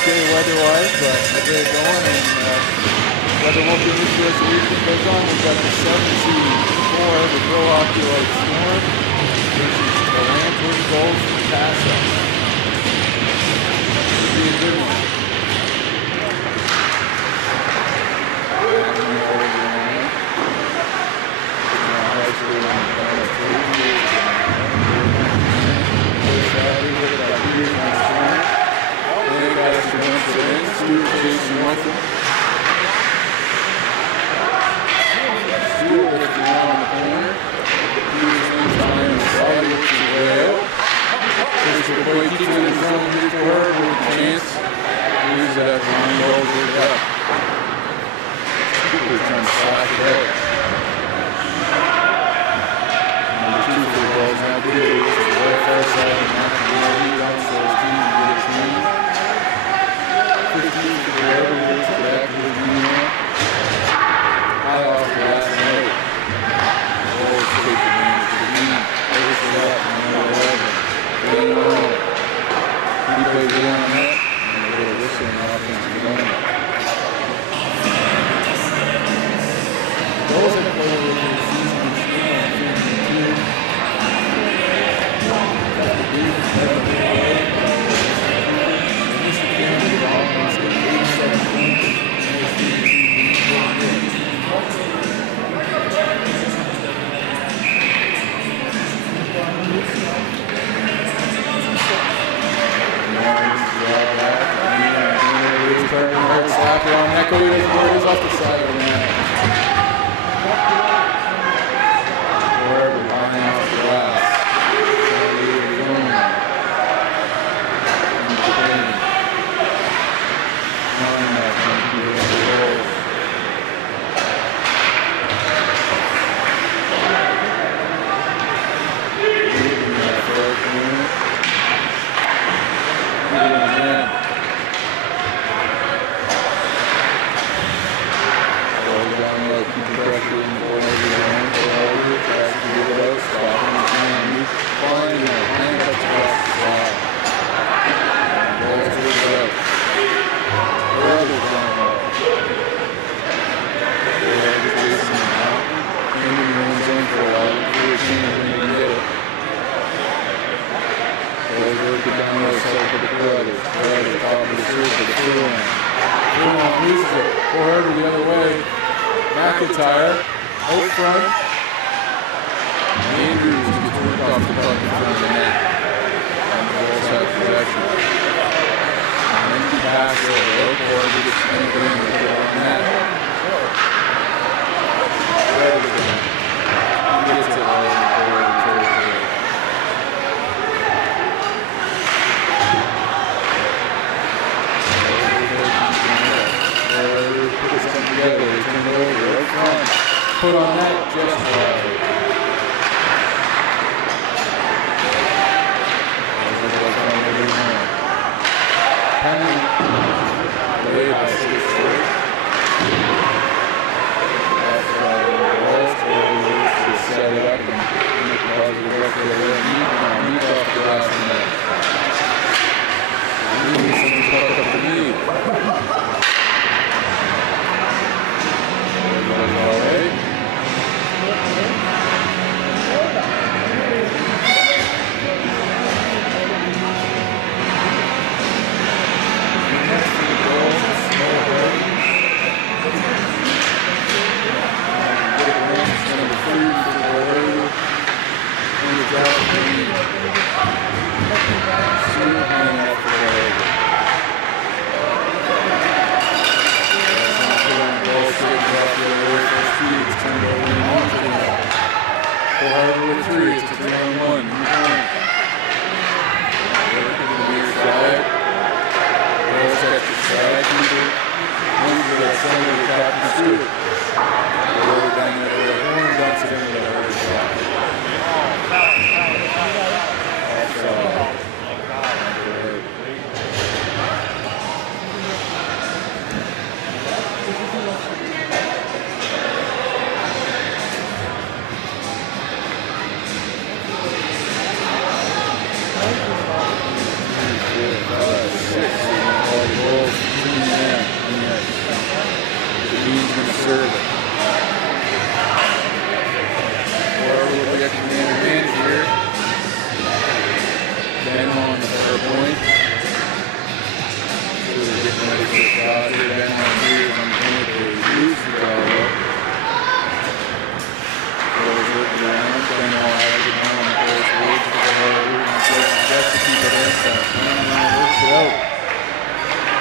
okay weather-wise, but we'll get it going, and weather won't be an issue as the weekend goes on. We've got the 7-4, the Pro Hockey Light Storm versus the Landford Gulls from Casa. Should be a good one. Stewart with the one on the corner. He keeps it in his zone, here's for her with a chance. Uses it after one goal, get it up. Stewart trying to slack it out. Number 2 for the Gulls now, good to the right far side, and now he wants those teams to get a team. 15 for the Rebel, goes back to the junior. High off the last note. Gulls take advantage of the lead. Over the left, number 11. He plays it on net, and they get a whistle in the offensive zone. Gulls have played a little season in school on 52. Got the beat, never been away. And this game of the offense at 87 points. Slapper on Echo, he doesn't know he's off the side of the net. Forever behind off the glass. Forever the other way. McIntyre out front. Andrews gets worked off the puck in front of the net. And the Gulls have possession. And then he passes over. Forever gets sent in with the net. He gets it all in the forward territory. Put something together, they turn it over, right front. Put on that just right. Penalty. Played by 6 straight. Walls to set it up and make a positive look for the meat off the last net. Somebody's puck up the knee. Six. around. Stonewall has it down on the first ridge for the whole just to keep it in. So works it out.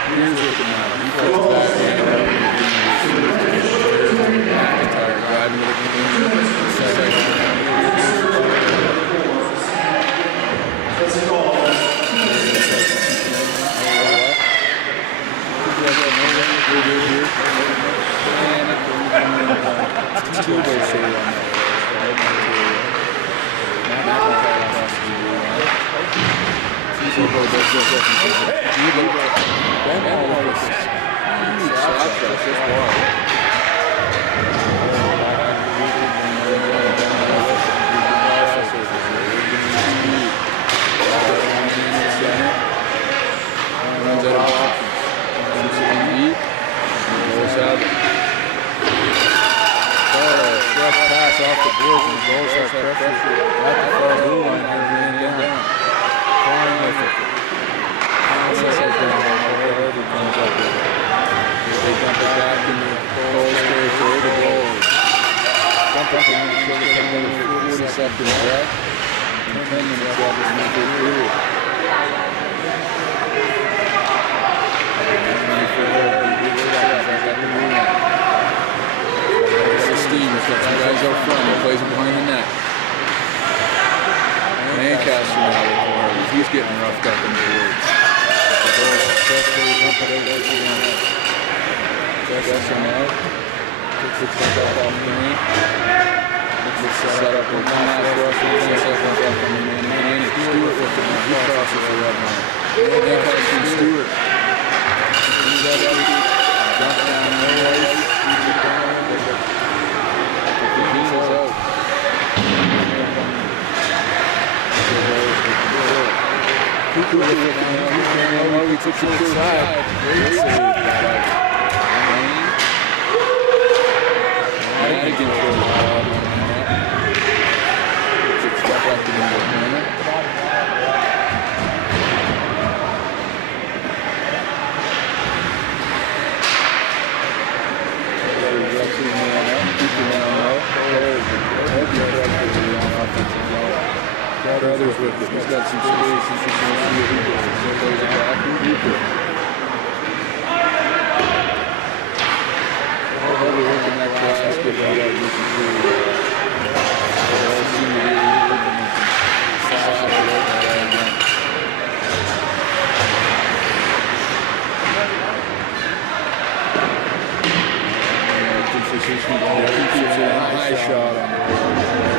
Here's looking now. He cuts back in. McIntyre driving to the clean. Second round. Pass off the boards and the Gulls have pressure at the far blue line here, ran down. Flying with it. Harvey comes up with it. They dump it back in the Gulls territory. The Gulls dump it down until they come over 40 seconds left. 10 minutes left in the third period. Stevens got some guys out front. He plays it behind the net. Lancaster now with Harvey. He's getting roughed up in the woods. The Gulls successfully dump it over to the net. Jesser now. Puts it back off the lane. Looks at set up with one last rush. 10 seconds left on the remaining. And Stewart with it now. He crosses the red line. Lancaster and Stewart. He's up. Jump down no ice. He took it inside. Great save. Madigan throws it out on that. It's deflected into the corner. Keep your man low. Brothers with it. He's got some space. He's just going to see if he goes. So goes it back. Harvey working that cross. Good right out. You can see. They all seem to be working with some slash up the road guy again. Position ball. Keeps it in. High shot on the road.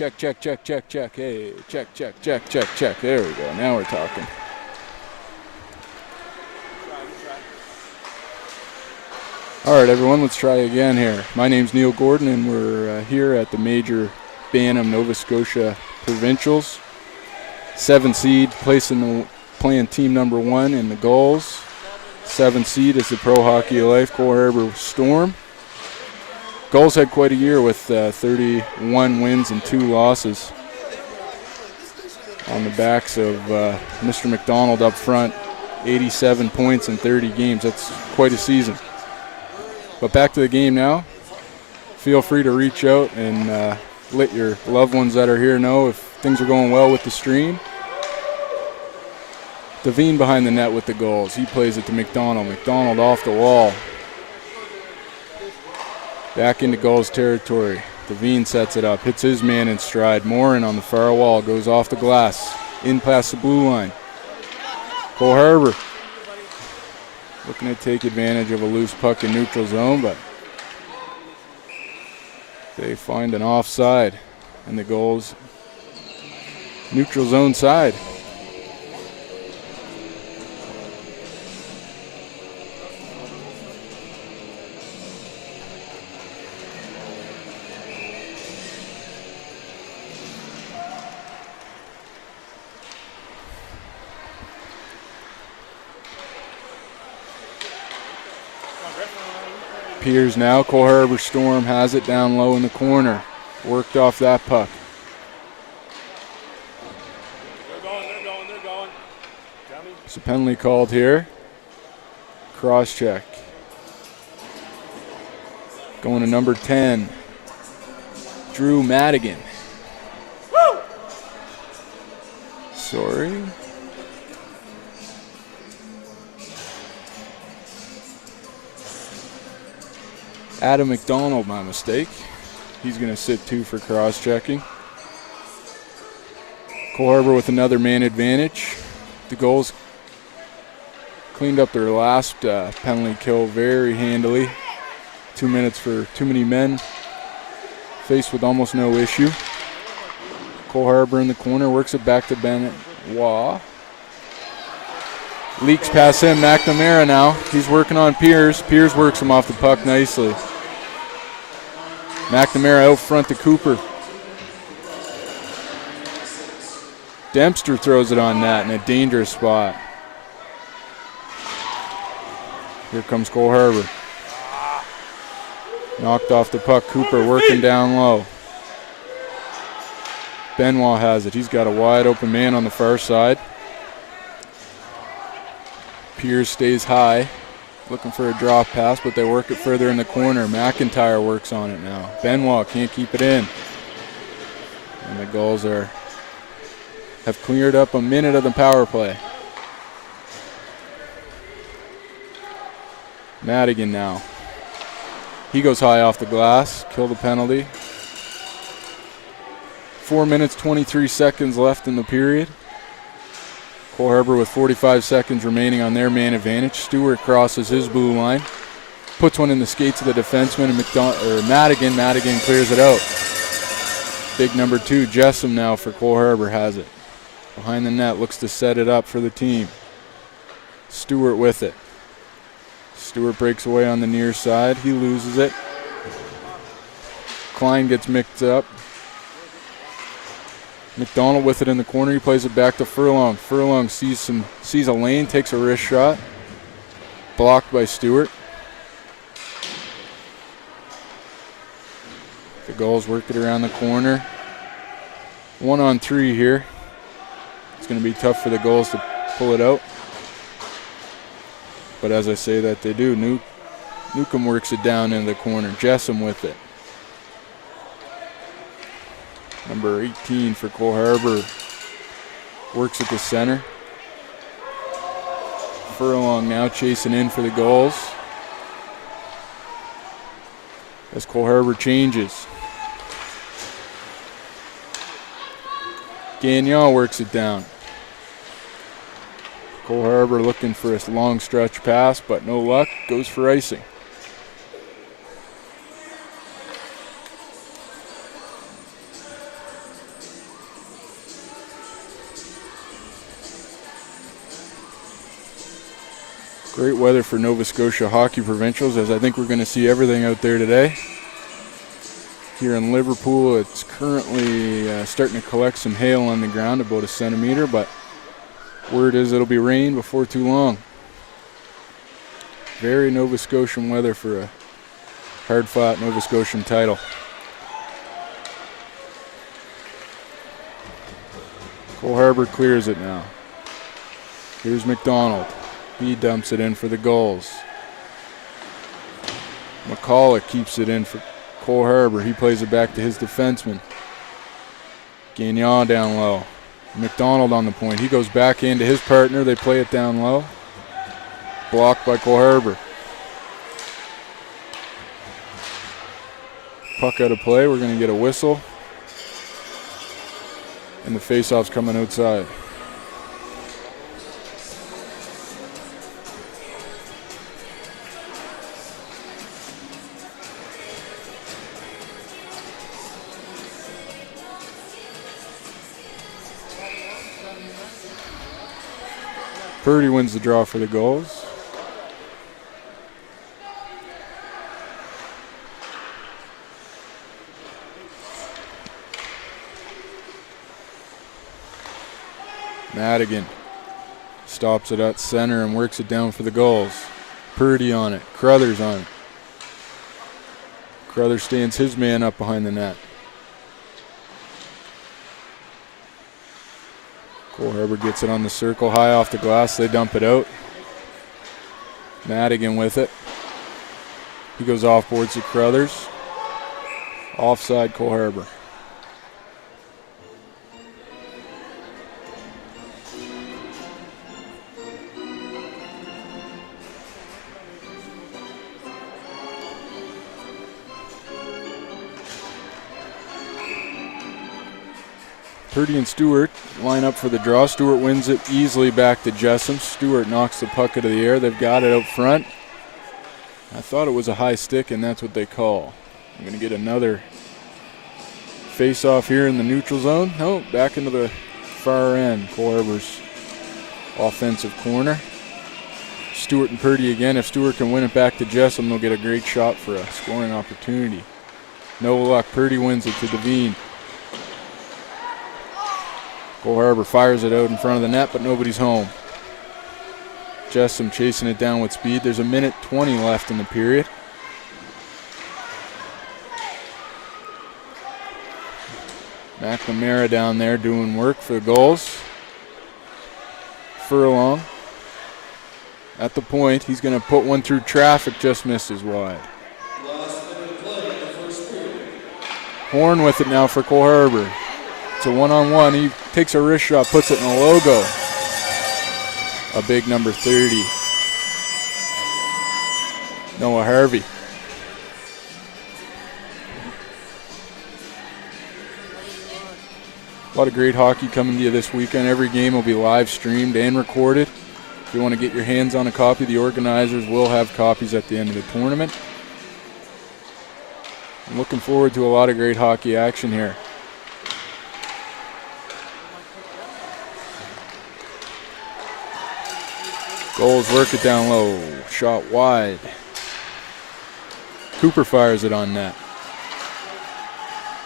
Check, check, check, check, check. Hey, check, check, check, check, check. There we go. Now we're talking. All right, everyone, let's try again here. My name's Neil Gordon, and we're here at the major Bantam, Nova Scotia Provincials. 7 seed playing team number 1 in the Gulls. 7 seed is the Pro Hockey Life Core Arbor Storm. Gulls had quite a year with 31 wins and 2 losses on the backs of Mr. McDonald up front. 87 points in 30 games. That's quite a season. But back to the game now. Feel free to reach out and let your loved ones that are here know if things are going well with the stream. Devine behind the net with the Gulls. He plays it to McDonald. McDonald off the wall. Back into Gulls territory. Devine sets it up, hits his man in stride. Morin on the far wall, goes off the glass, in past the blue line. Cole Harbour looking to take advantage of a loose puck in neutral zone, but they find an offside, and the Gulls neutral zone side. Piers now. Cole Harbour Storm has it down low in the corner. Worked off that puck. They're going. There's a penalty called here. Cross check. Going to number 10. Drew Madigan. Sorry. Adam McDonald, my mistake. He's going to sit 2 for cross-checking. Cole Harbour with another man advantage. The Gulls cleaned up their last penalty kill very handily. 2 minutes for too many men. Faced with almost no issue. Cole Harbour in the corner, works it back to Benoit. Leaks past him, McNamara now. He's working on Piers. Piers works him off the puck nicely. McNamara out front to Cooper. Dempster throws it on net in a dangerous spot. Here comes Cole Harbour. Knocked off the puck. Cooper working down low. Benoit has it. He's got a wide open man on the far side. Piers stays high. Looking for a drop pass, but they work it further in the corner. McIntyre works on it now. Benoit can't keep it in. And the Gulls have cleared up a minute of the power play. Madigan now. He goes high off the glass. Kill the penalty. 4 minutes, 23 seconds left in the period. Cole Harbour with 45 seconds remaining on their man advantage. Stewart crosses his blue line. Puts one in the skates of the defenseman, and Madigan clears it out. Big number 2, Jessam now for Cole Harbour has it. Behind the net, looks to set it up for the team. Stewart with it. Stewart breaks away on the near side. He loses it. Klein gets mixed up. McDonald with it in the corner. He plays it back to Furlong. Furlong sees a lane, takes a wrist shot. Blocked by Stewart. The Gulls work it around the corner. 1-on-3 here. It's going to be tough for the Gulls to pull it out. But as I say that they do, Newcomb works it down in the corner. Jessam with it. Number 18 for Cole Harbour works at the center. Furlong now chasing in for the Gulls. As Cole Harbour changes. Gagnon works it down. Cole Harbour looking for a long stretch pass, but no luck. Goes for icing. Great weather for Nova Scotia Hockey Provincials, as I think we're going to see everything out there today. Here in Liverpool, it's currently starting to collect some hail on the ground, about 1 centimeter, but word is it'll be rain before too long. Very Nova Scotian weather for a hard-fought Nova Scotian title. Cole Harbour clears it now. Here's McDonald. He dumps it in for the Gulls. McCulloch keeps it in for Cole Harbour. He plays it back to his defenseman. Gagnon down low. McDonald on the point. He goes back into his partner. They play it down low. Blocked by Cole Harbour. Puck out of play. We're going to get a whistle. And the face-off's coming outside. Purdy wins the draw for the Gulls. Madigan stops it at center and works it down for the Gulls. Purdy on it. Crothers on it. Crothers stands his man up behind the net. Cole Harbour gets it on the circle, high off the glass. They dump it out. Madigan with it. He goes off boards to Crothers. Offside, Cole Harbour. Purdy and Stewart line up for the draw. Stewart wins it easily back to Jessup. Stewart knocks the puck out of the air. They've got it out front. I thought it was a high stick, and that's what they call. I'm going to get another face-off here in the neutral zone. No, back into the far end. Cole Harbour's offensive corner. Stewart and Purdy again. If Stewart can win it back to Jessup, they'll get a great shot for a scoring opportunity. No luck. Purdy wins it to Devine. Cole Harbour fires it out in front of the net, but nobody's home. Jessup chasing it down with speed. There's 1:20 left in the period. McNamara down there doing work for the Gulls. Furlong at the point. He's going to put one through traffic, just misses wide. Horn with it now for Cole Harbour. It's a one-on-one. He takes a wrist shot, puts it in a logo. A big number 30. Noah Harvey. A lot of great hockey coming to you this weekend. Every game will be live streamed and recorded. If you want to get your hands on a copy, the organizers will have copies at the end of the tournament. I'm looking forward to a lot of great hockey action here. Gulls work it down low. Shot wide. Cooper fires it on net.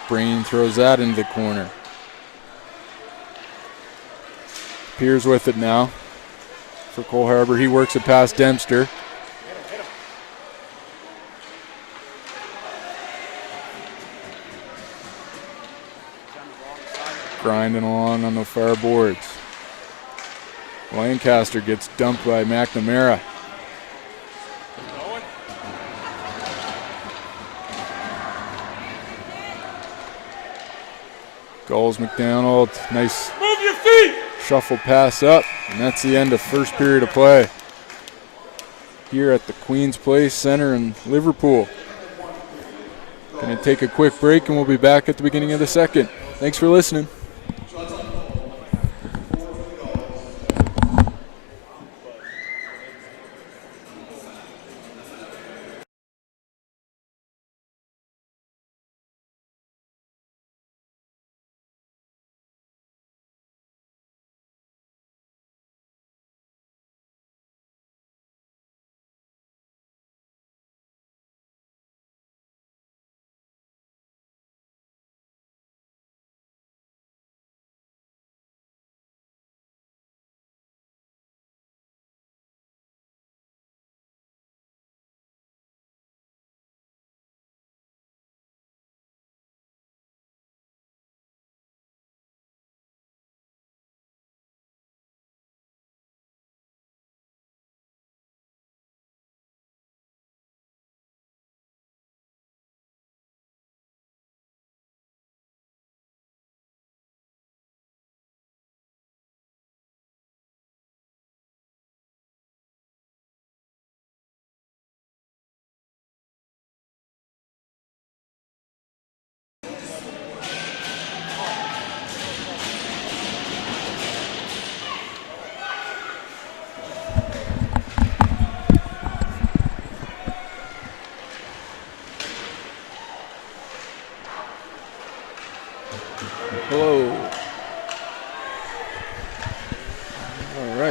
Brain throws that into the corner. Piers with it now for Cole Harbour. He works it past Dempster. Grinding along on the far boards. Lancaster gets dumped by McNamara. Gulls McDonald, nice move your feet. Shuffle pass up, and that's the end of first period of play here at the Queen's Place Center in Liverpool. Going to take a quick break, and we'll be back at the beginning of the second. Thanks for listening.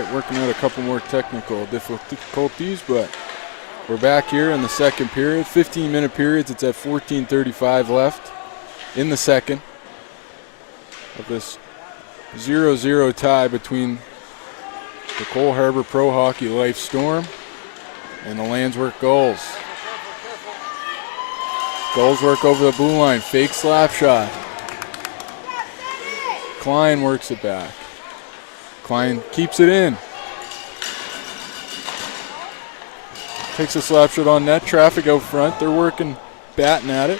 right, working out a couple more technical difficulties, but we're back here in the second period. 15-minute periods. It's at 14:35 left in the second of this 0-0 tie between the Cole Harbour Pro Hockey Life Storm and the Landswork Gulls. Gulls work over the blue line. Fake slap shot. Klein works it back. Klein keeps it in. Takes a slap shot on net. Traffic out front. They're working, batting at it.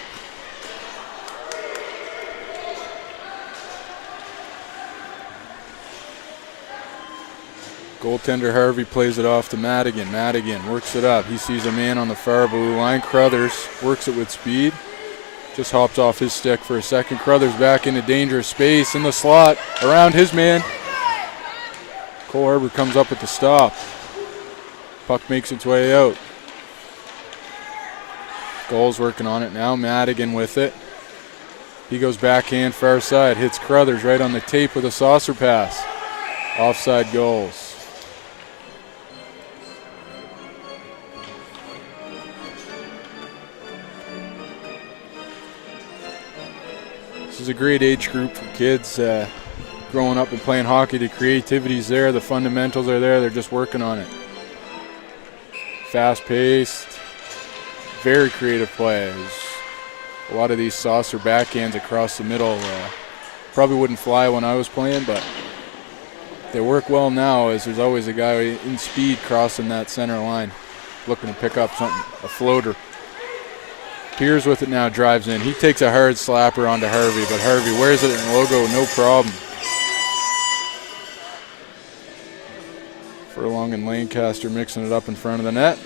Goaltender Harvey plays it off to Madigan. Madigan works it up. He sees a man on the far blue line. Crothers works it with speed. Just hops off his stick for a second. Crothers back into dangerous space in the slot. Around his man. Cole Harbour comes up with the stop. Puck makes its way out. Gulls working on it now. Madigan with it. He goes backhand far side. Hits Crothers right on the tape with a saucer pass. Offside Gulls. This is a great age group for kids growing up and playing hockey. The creativity's there, the fundamentals are there, they're just working on it. Fast-paced, very creative plays. A lot of these saucer backhands across the middle probably wouldn't fly when I was playing, but they work well now as there's always a guy in speed crossing that center line looking to pick up something, a floater. Piers with it now, drives in. He takes a hard slapper onto Harvey, but Harvey wears it in logo, no problem. Furlong and Lancaster mixing it up in front of the net.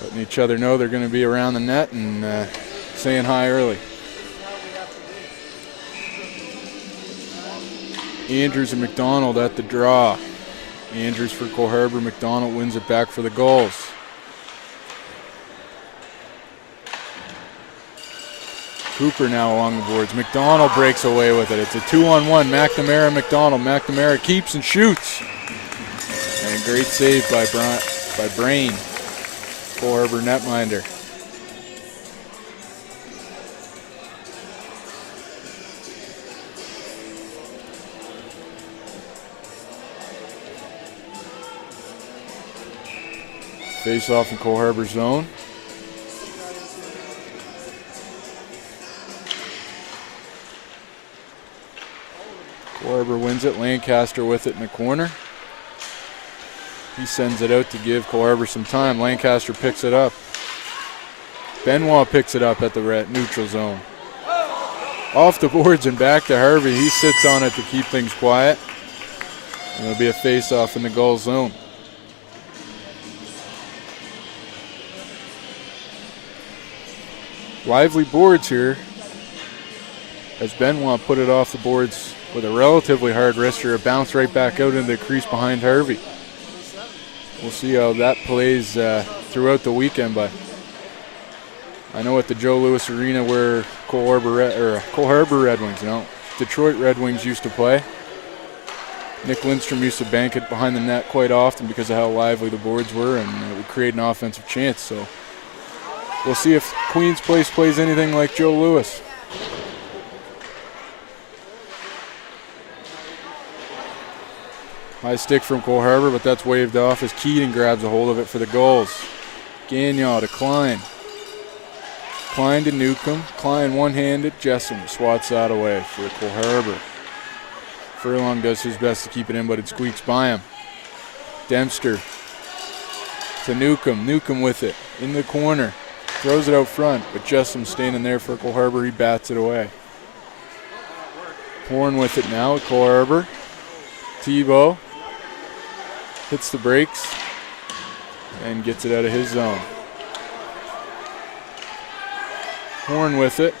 Letting each other know they're going to be around the net and saying hi early. Andrews and McDonald at the draw. Andrews for Cole Harbour. McDonald wins it back for the Gulls. Cooper now along the boards. McDonald breaks away with it. It's a 2-on-1. McNamara, McDonald. McNamara keeps and shoots. And a great save by Brain. Cole Harbour netminder. Face off in Cole Harbour zone. Cole Harbour wins it. Lancaster with it in the corner. He sends it out to give Cole Harbour some time. Lancaster picks it up. Benoit picks it up at the neutral zone. Off the boards and back to Harvey. He sits on it to keep things quiet. And it'll be a face-off in the goal zone. Lively boards here as Benoit put it off the boards with a relatively hard wrister. It bounced right back out into the crease behind Harvey. We'll see how that plays throughout the weekend, but I know at the Joe Louis Arena where Cole Harbour Red Wings, Detroit Red Wings used to play. Nick Lindstrom used to bank it behind the net quite often because of how lively the boards were, and it would create an offensive chance. So we'll see if Queen's Place plays anything like Joe Louis. High stick from Cole Harbour, but that's waved off as Keating grabs a hold of it for the Gulls. Gagnon to Klein. Klein to Newcomb. Klein one-handed. Jessom swats that away for Cole Harbour. Furlong does his best to keep it in, but it squeaks by him. Dempster to Newcomb. Newcomb with it in the corner. Throws it out front, but Jessom standing there for Cole Harbour. He bats it away. Horn with it now at Cole Harbour. Tebow hits the brakes and gets it out of his zone. Horn with it.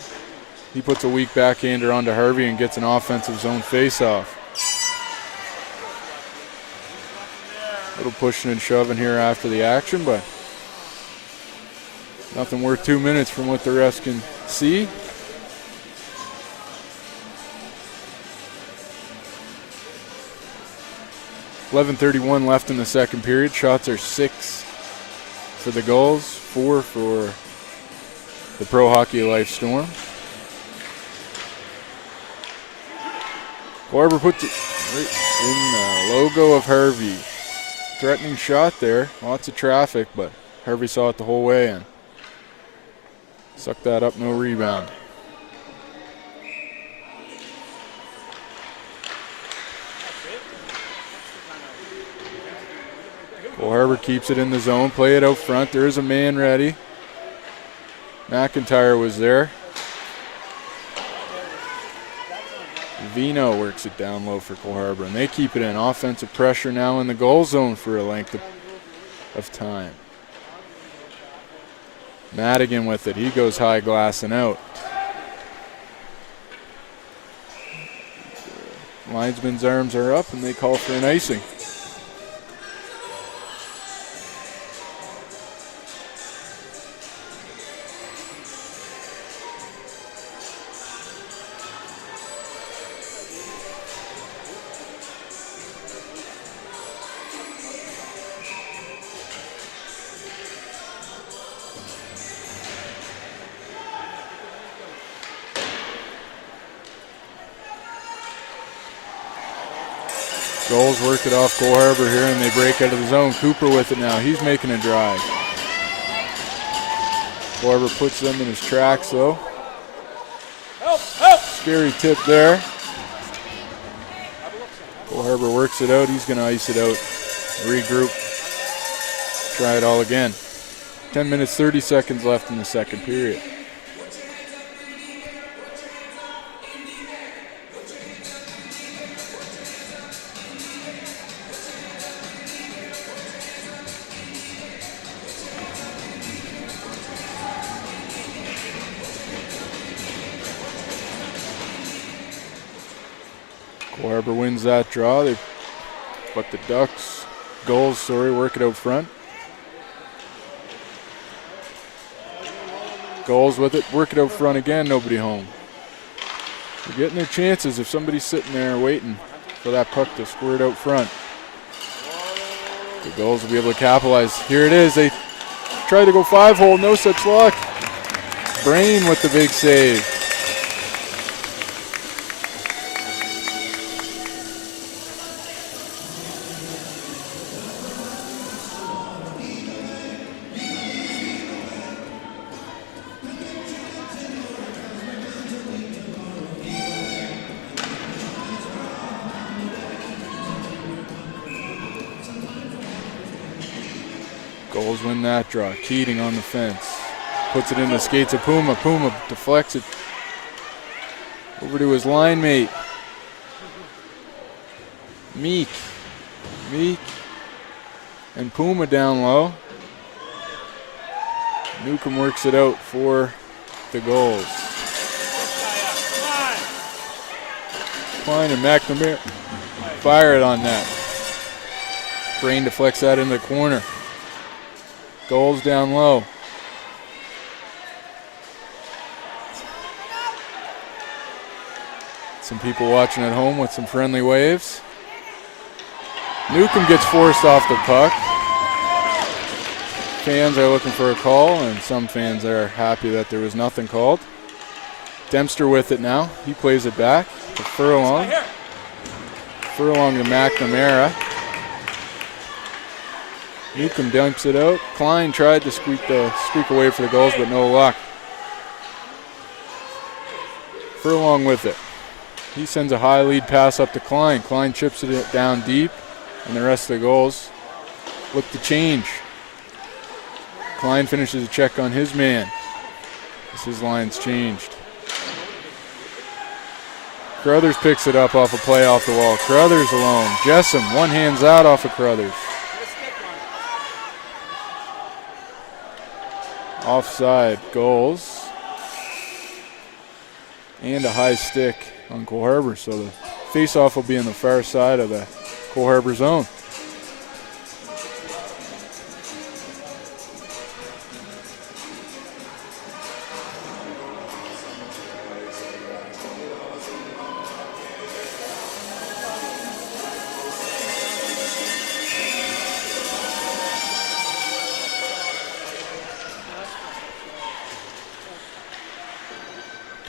He puts a weak backhander onto Harvey and gets an offensive zone face-off. A little pushing and shoving here after the action, but nothing worth 2 minutes from what the refs can see. 11:31 left in the second period. Shots are 6 for the Gulls, 4 for the Pro Hockey Life Storm. Barber puts it right in the logo of Harvey. Threatening shot there. Lots of traffic, but Harvey saw it the whole way and sucked that up, no rebound. Cole Harbour keeps it in the zone. Play it out front. There is a man ready. McIntyre was there. Vino works it down low for Cole Harbour, and they keep it in. Offensive pressure now in the goal zone for a length of time. Madigan with it. He goes high glass and out. Linesman's arms are up, and they call for an icing. Gulls work it off Cole Harbour here, and they break out of the zone. Cooper with it now. He's making a drive. Cole Harbour puts them in his tracks, though. Scary tip there. Cole Harbour works it out. He's going to ice it out. Regroup. Try it all again. 10 minutes, 30 seconds left in the second period. Harbour wins that draw, but the Gulls, work it out front. Gulls with it, work it out front again, nobody home. They're getting their chances if somebody's sitting there waiting for that puck to squirt out front. The Gulls will be able to capitalize. Here it is, they try to go 5-hole, no such luck. Brain with the big save. Gulls win that draw. Keating on the fence. Puts it in the skates of Puma. Puma deflects it over to his line mate. Meek. And Puma down low. Newcomb works it out for the Gulls. Klein and McNamara fire it on that. Brain deflects that in the corner. Gulls down low. Some people watching at home with some friendly waves. Newcomb gets forced off the puck. Fans are looking for a call, and some fans are happy that there was nothing called. Dempster with it now. He plays it back to Furlong. Furlong to McNamara. Newcomb dumps it out. Klein tried to squeak away for the Gulls, but no luck. Furlong with it. He sends a high lead pass up to Klein. Klein chips it down deep, and the rest of the Gulls look to change. Klein finishes a check on his man as his line's changed. Crothers picks it up off a play off the wall. Crothers alone. Jessam, one hands out off of Crothers. Offside, Gulls. And a high stick on Cole Harbour, so the face-off will be on the far side of the Cole Harbour zone.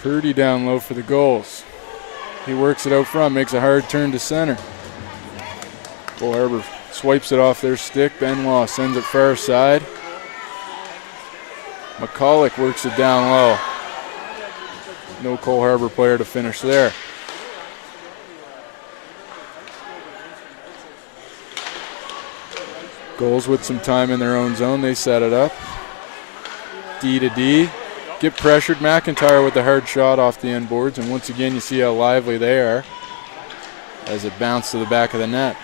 Purdy down low for the Gulls. He works it out front, makes a hard turn to center. Cole Harbour swipes it off their stick. Benoit sends it far side. McCulloch works it down low. No Cole Harbour player to finish there. Gulls with some time in their own zone. They set it up. D to D. Get pressured. McIntyre with the hard shot off the end boards. And once again, you see how lively they are as it bounced to the back of the net.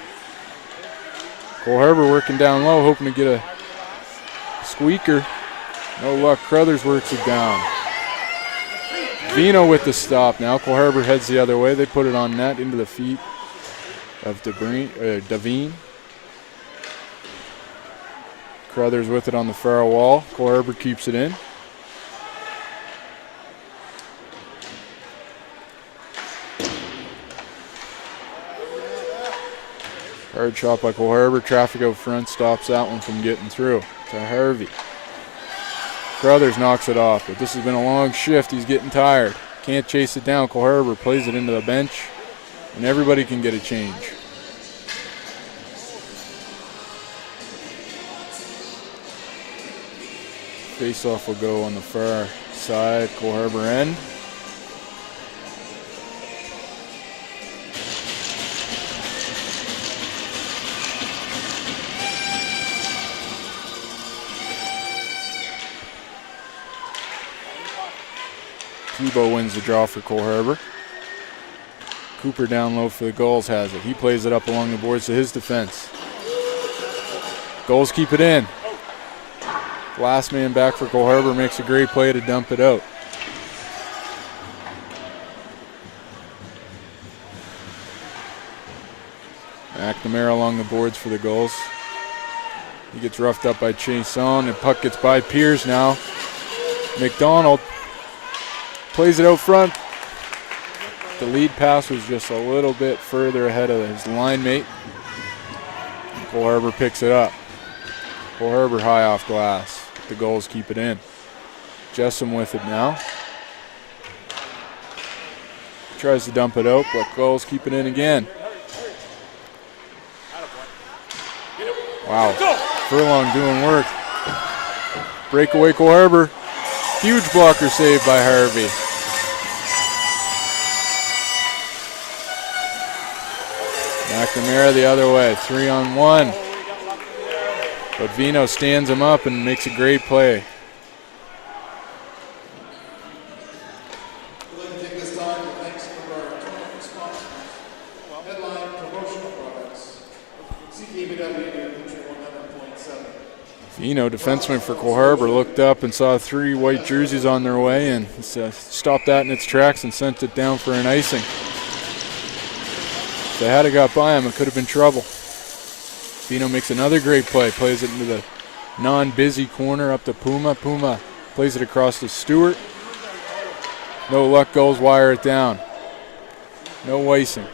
Cole Harbour working down low, hoping to get a squeaker. No luck. Crothers works it down. Vino with the stop now. Cole Harbour heads the other way. They put it on net into the feet of Davine. Crothers with it on the far wall. Cole Harbour keeps it in. Hard shot by Cole Harbour. Traffic out front stops that one from getting through to Harvey. Crothers knocks it off, but this has been a long shift. He's getting tired. Can't chase it down. Cole Harbour plays it into the bench, and everybody can get a change. Face-off will go on the far side, Cole Harbour end. Tebow wins the draw for Cole Harbour. Cooper down low for the Gulls has it. He plays it up along the boards to his defense. Gulls keep it in. Last man back for Cole Harbour makes a great play to dump it out. McNamara along the boards for the Gulls. He gets roughed up by Chason, and puck gets by Piers now. McDonald plays it out front. The lead pass was just a little bit further ahead of his line mate. Cole Harbour picks it up. Cole Harbour high off glass. The Gulls keep it in. Jessom with it now. Tries to dump it out, but Gulls keep it in again. Wow, Furlong doing work. Breakaway Cole Harbour. Huge blocker save by Harvey. McNamara the other way, 3-on-1. But Vino stands him up and makes a great play. We'd like to take this time to thank some of our tournament sponsors. Headline Promotional Products. CKBW Country 100.7. Vino, defenseman for Cole Harbour, looked up and saw 3 white jerseys on their way and stopped that in its tracks and sent it down for an icing. If they had it got by him, it could have been trouble. Vino makes another great play, plays it into the non-busy corner up to Puma. Puma plays it across to Stewart. No luck, Gulls wire it down. No icing.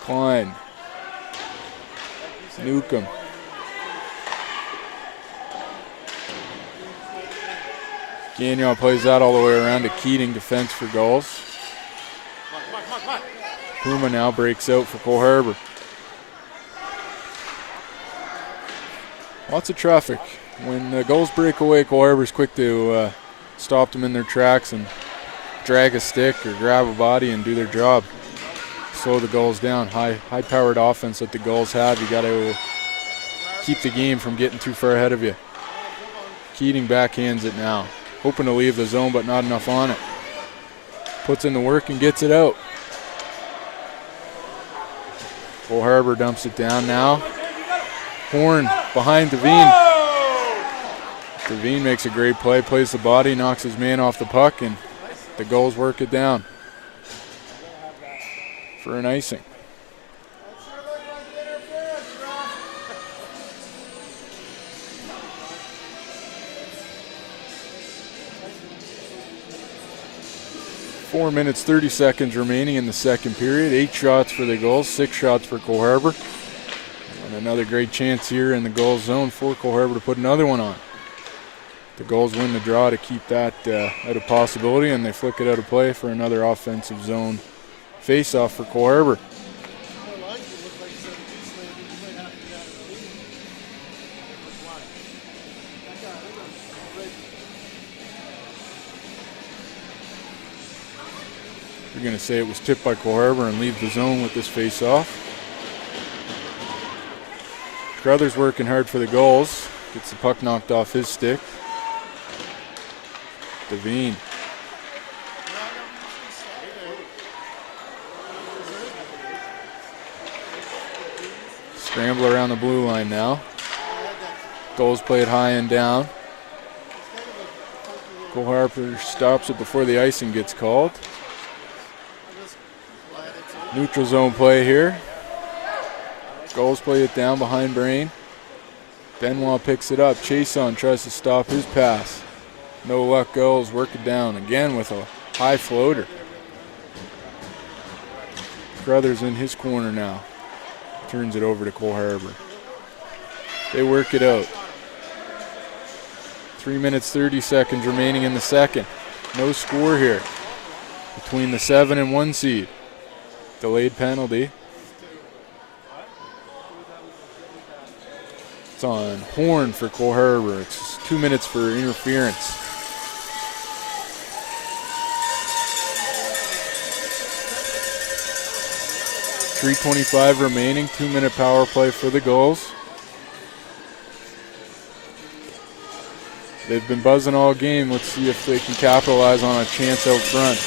Klein. Newcomb. Gagnon plays that all the way around to Keating, defense for Gulls. Puma now breaks out for Cole Harbour. Lots of traffic. When the Gulls break away, Cole Harbour's quick to stop them in their tracks and drag a stick or grab a body and do their job. Slow the Gulls down. High-powered offense that the Gulls have. You got to keep the game from getting too far ahead of you. Keating backhands it now. Hoping to leave the zone, but not enough on it. Puts in the work and gets it out. Cole Harbour dumps it down now. Horn behind Devine. Devine makes a great play, plays the body, knocks his man off the puck, and the Gulls work it down for an icing. Four minutes, 30 seconds remaining in the second period. 8 shots for the Gulls, 6 shots for Cole Harbour. And another great chance here in the Gulls zone for Cole Harbour to put another one on. The Gulls win the draw to keep that out of possibility, and they flick it out of play for another offensive zone face-off for Cole Harbour. We're going to say it was tipped by Cole Harbour and leave the zone with this face-off. Crothers working hard for the Gulls. Gets the puck knocked off his stick. Devine. Scramble around the blue line now. Gulls play it high and down. Cole Harbour stops it before the icing gets called. Neutral zone play here. Gulls play it down behind Brain. Benoit picks it up. Chason tries to stop his pass. No luck. Gulls work it down again with a high floater. Crothers in his corner now. Turns it over to Cole Harbour. They work it out. 3 minutes, 30 seconds remaining in the second. No score here between the 7 and 1 seed. Delayed penalty. It's on Horn for Cole Harbour. It's 2 minutes for interference. .325 remaining, 2-minute power play for the Gulls. They've been buzzing all game. Let's see if they can capitalize on a chance out front.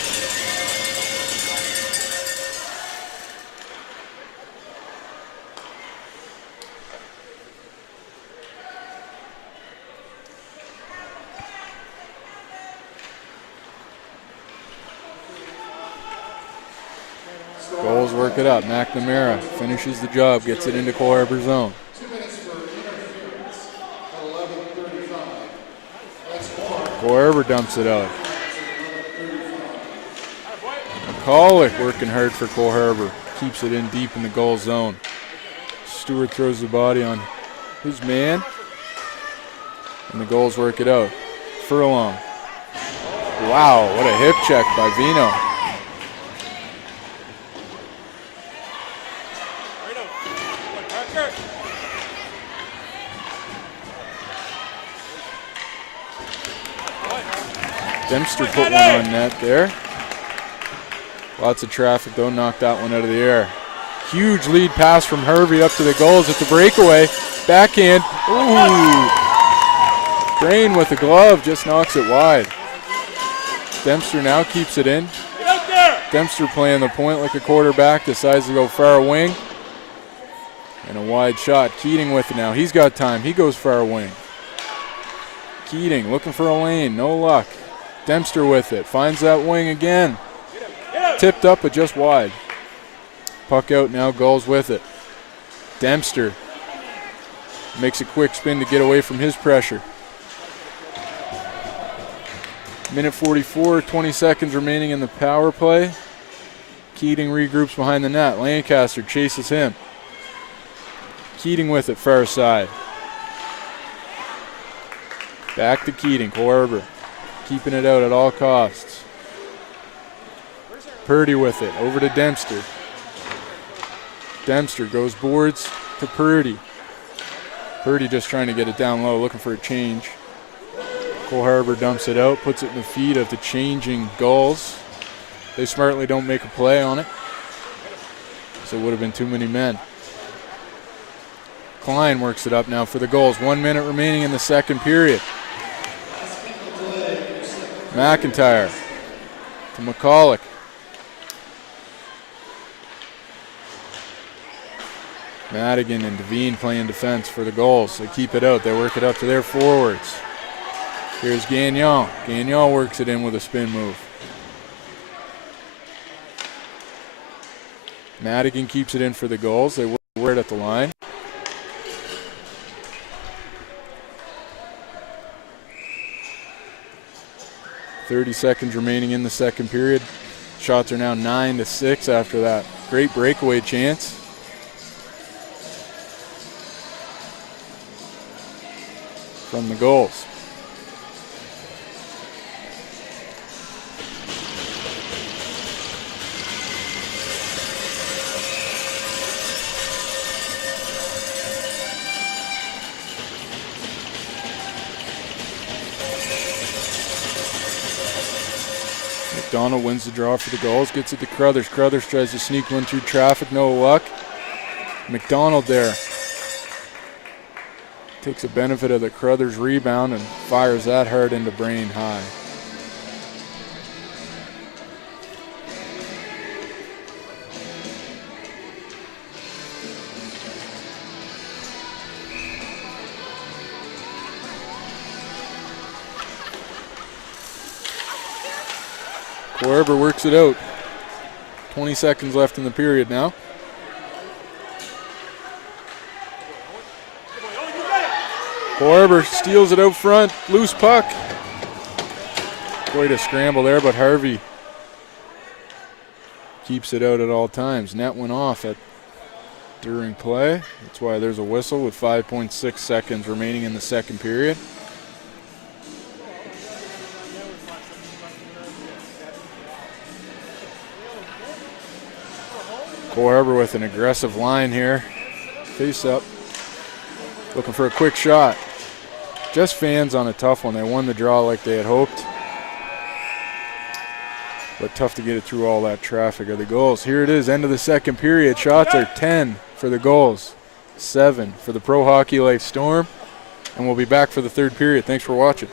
Gulls work it up. McNamara finishes the job, gets it into Cole Harbour zone. 2 minutes for interference at 11:35. Cole Harbour dumps it out. McCulloch working hard for Cole Harbour. Keeps it in deep in the goal zone. Stewart throws the body on his man. And the Gulls work it out. Furlong. Wow, what a hip check by Vino. Dempster put one on net there. Lots of traffic though, knocked that one out of the air. Huge lead pass from Hervey up to the Gulls. It's a breakaway. Backhand. Ooh. Brain with the glove just knocks it wide. Dempster now keeps it in. Dempster playing the point like a quarterback. Decides to go far wing. And a wide shot. Keating with it now. He's got time. He goes far wing. Keating looking for a lane. No luck. Dempster with it. Finds that wing again. Tipped up but just wide. Puck out now. Gulls with it. Dempster makes a quick spin to get away from his pressure. Minute 44, 20 seconds remaining in the power play. Keating regroups behind the net. Lancaster chases him. Keating with it, far side. Back to Keating, Cole Harbour. Keeping it out at all costs. Purdy with it, over to Dempster. Dempster goes boards to Purdy. Purdy just trying to get it down low, looking for a change. Cole Harbour dumps it out, puts it in the feet of the changing Gulls. They smartly don't make a play on it. So it would have been too many men. Klein works it up now for the Gulls. 1 minute remaining in the second period. McIntyre to McCulloch. Madigan and Devine playing defense for the Gulls. They keep it out. They work it up to their forwards. Here's Gagnon. Gagnon works it in with a spin move. Madigan keeps it in for the Gulls. They work it at the line. .30 seconds remaining in the second period. Shots are now 9-6 after that great breakaway chance. from the Gulls. McDonald wins the draw for the Gulls, gets it to Crothers. Crothers tries to sneak one through traffic, no luck. McDonald there takes a benefit of the Crothers rebound and fires that hard into Brain High. Korber works it out. 20 seconds left in the period now. Korber steals it out front. Loose puck. Quite a scramble there, but Harvey keeps it out at all times. Net went off during play. That's why there's a whistle with 5.6 seconds remaining in the second period. Korber with an aggressive line here. Face up. Looking for a quick shot. Just fans on a tough one. They won the draw like they had hoped. But tough to get it through all that traffic of the Gulls. Here it is, end of the second period. Shots are 10 for the Gulls, 7 for the Pro Hockey Life Storm. And we'll be back for the third period. Thanks for watching.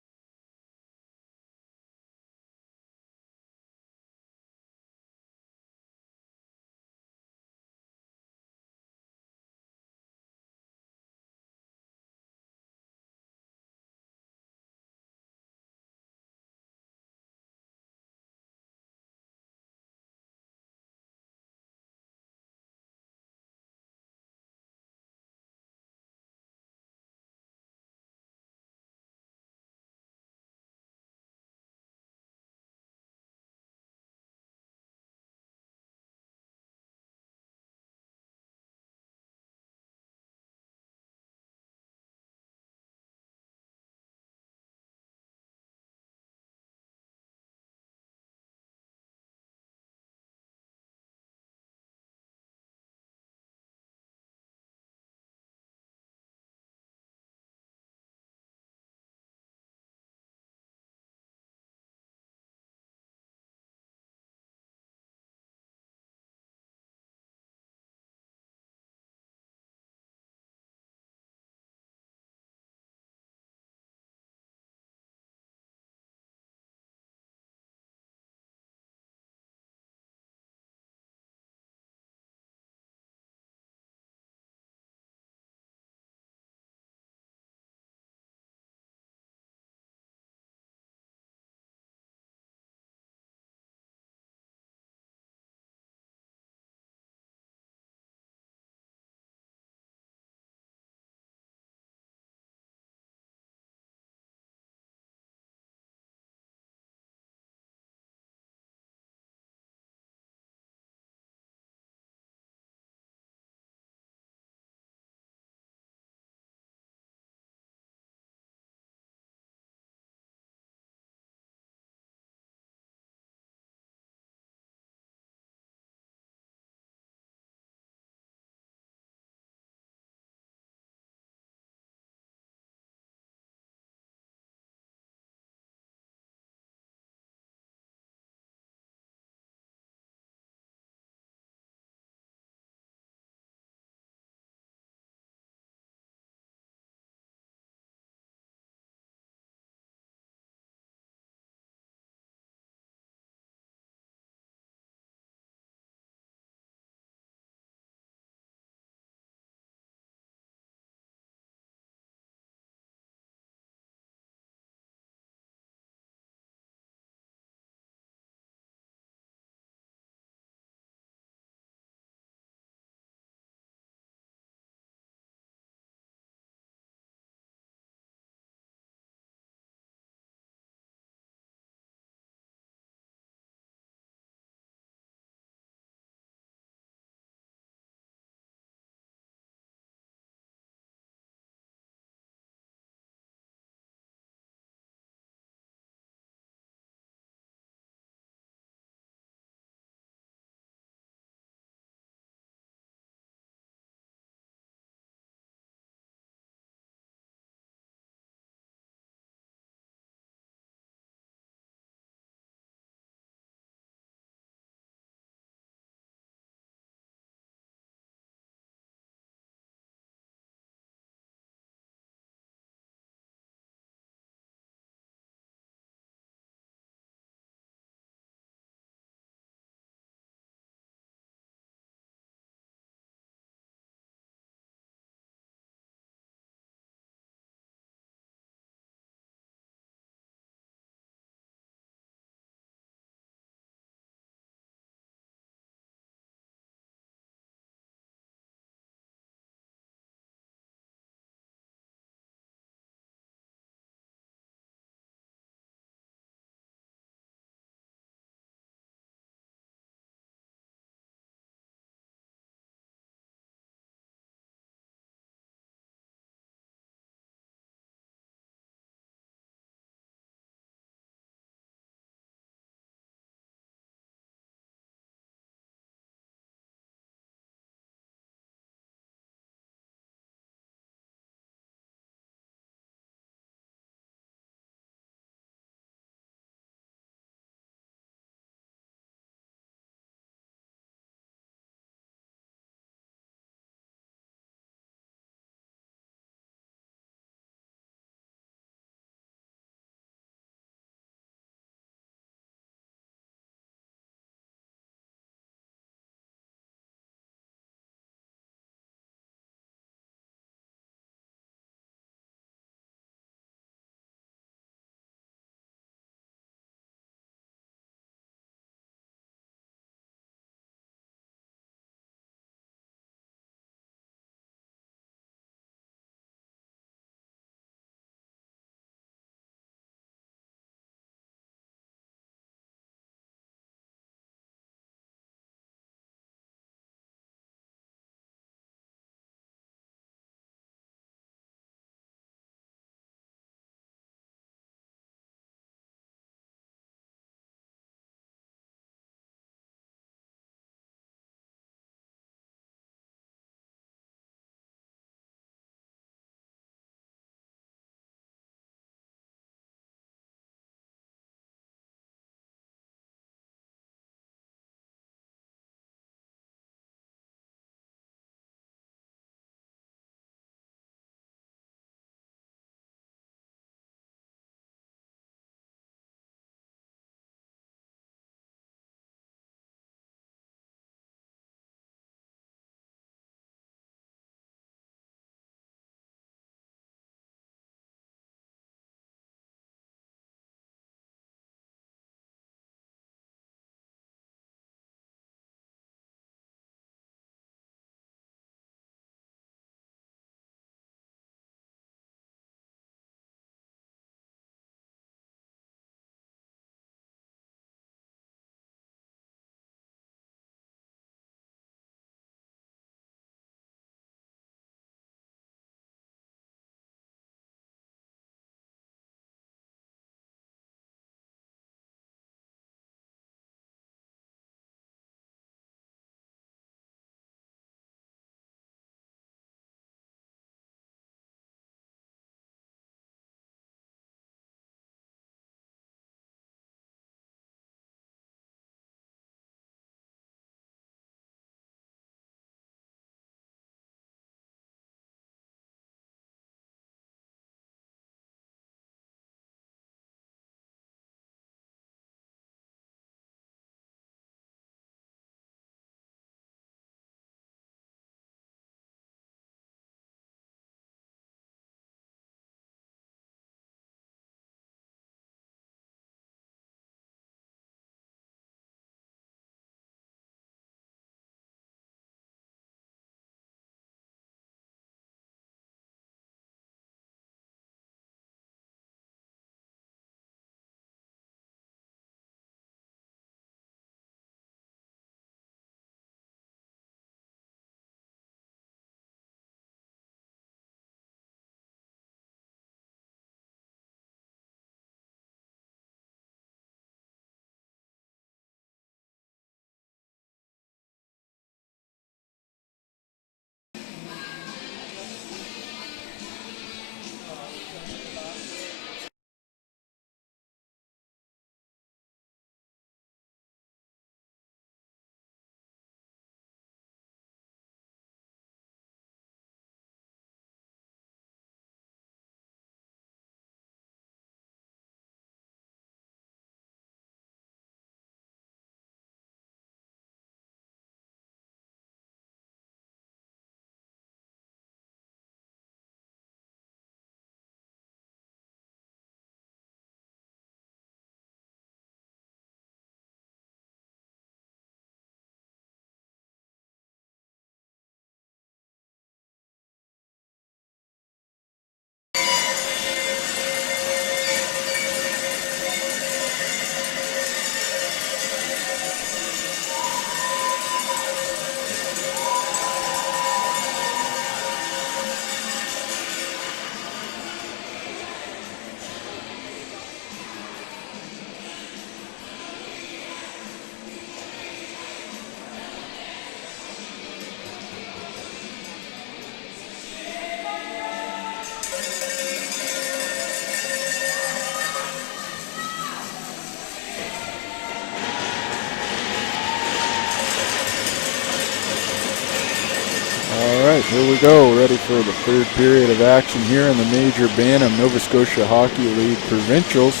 go, ready for the third period of action here in the major Bantam Nova Scotia Hockey League Provincials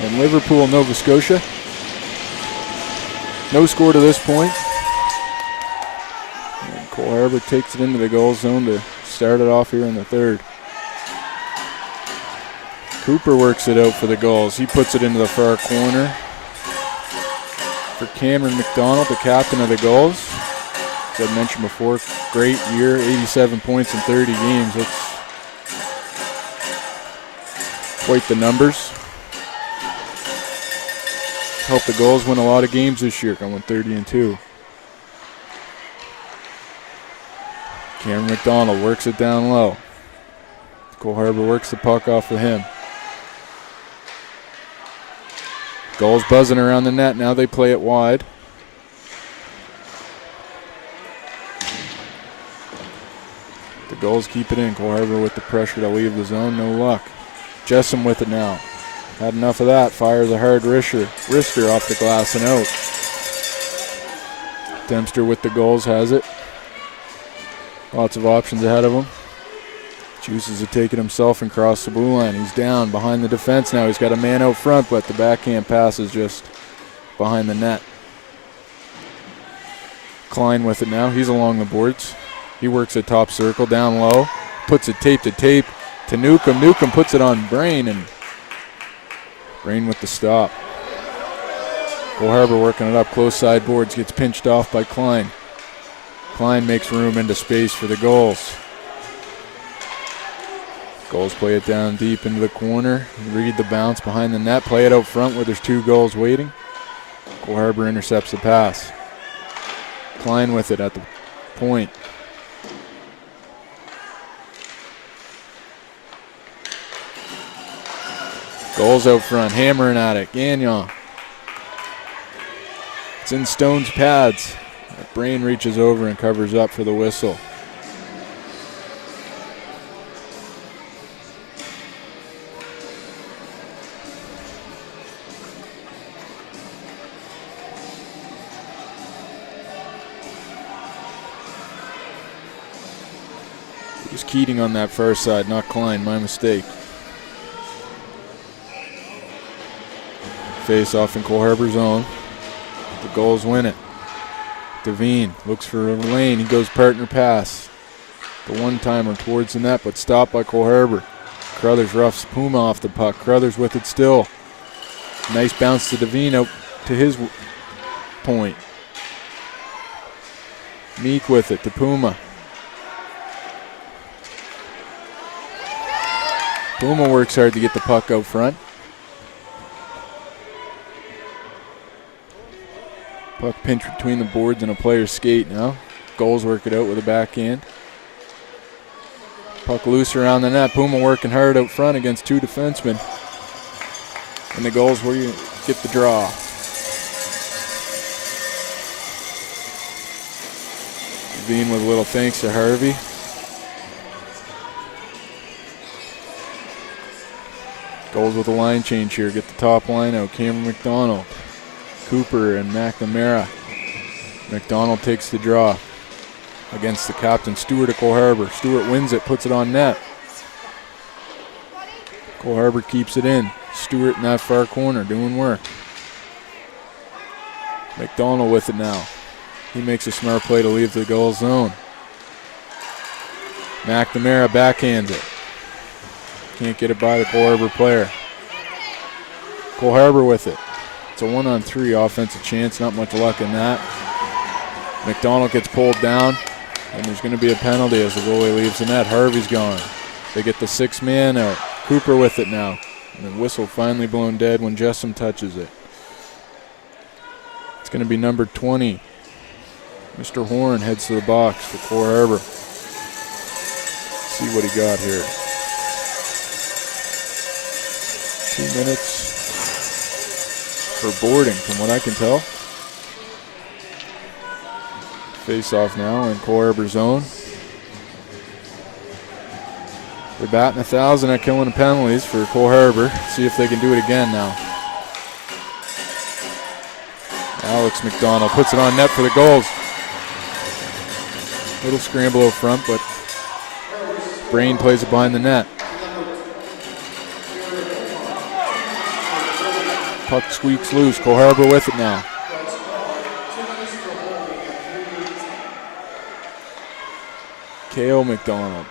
and Liverpool, Nova Scotia. No score to this point. And Cole Harbour takes it into the goal zone to start it off here in the third. Cooper works it out for the Gulls. He puts it into the far corner for Cameron McDonald, the captain of the Gulls. As I mentioned before, great year, 87 points in 30 games. That's quite the numbers. Helped the Gulls win a lot of games this year, going 30-2. Cameron McDonald works it down low. Cole Harbour works the puck off of him. Gulls buzzing around the net. Now they play it wide. The Gulls keep it in. Cole Harbour with the pressure to leave the zone. No luck. Jessom with it now. Had enough of that. Fires a hard wrister off the glass and out. Dempster with the Gulls has it. Lots of options ahead of him. Chooses to take it himself and cross the blue line. He's down behind the defense now. He's got a man out front, but the backhand pass is just behind the net. Klein with it now. He's along the boards. He works a top circle down low. Puts it tape to tape to Newcomb. Newcomb puts it on Brain, and Brain with the stop. Cole Harbour working it up close side boards. Gets pinched off by Klein. Klein makes room into space for the Gulls. Gulls play it down deep into the corner. Read the bounce behind the net. Play it out front where there's two Gulls waiting. Cole Harbour intercepts the pass. Klein with it at the point. Gulls out front, hammering at it. Gagnon. It's in Stone's pads. Brain reaches over and covers up for the whistle. It was Keating on that far side, not Klein. My mistake. Face off in Cole Harbour's zone. The Gulls win it. Devine looks for a lane. He goes partner pass. The one-timer towards the net, but stopped by Cole Harbour. Crothers roughs Puma off the puck. Crothers with it still. Nice bounce to Devine out to his point. Meek with it to Puma. Puma works hard to get the puck out front. Puck pinched between the boards and a player's skate now. Gulls work it out with a backhand. Puck loose around the net. Puma working hard out front against two defensemen. And the Gulls where you get the draw. Devine with a little thanks to Harvey. Gulls with a line change here. Get the top line out. Cameron McDonald. Cooper and McNamara. McDonald takes the draw against the captain, Stewart of Cole Harbour. Stewart wins it, puts it on net. Cole Harbour keeps it in. Stewart in that far corner doing work. McDonald with it now. He makes a smart play to leave the goal zone. McNamara backhands it. Can't get it by the Cole Harbour player. Cole Harbour with it. It's a 1-on-3 offensive chance. Not much luck in that. McDonald gets pulled down, and there's going to be a penalty as the goalie leaves the net. Harvey's gone. They get the 6-man out. Cooper with it now. And the whistle finally blown dead when Jessom touches it. It's going to be number 20. Mr. Horn heads to the box for Cole Harbour. See what he got here. 2 minutes for boarding, from what I can tell. Face off now in Cole Harbour's zone. They're batting 1,000 at killing the penalties for Cole Harbour. See if they can do it again now. Alex McDonald puts it on net for the Gulls. Little scramble out front, but Brain plays it behind the net. Puck squeaks loose. Cole Harbour with it now. K.O. McDonald.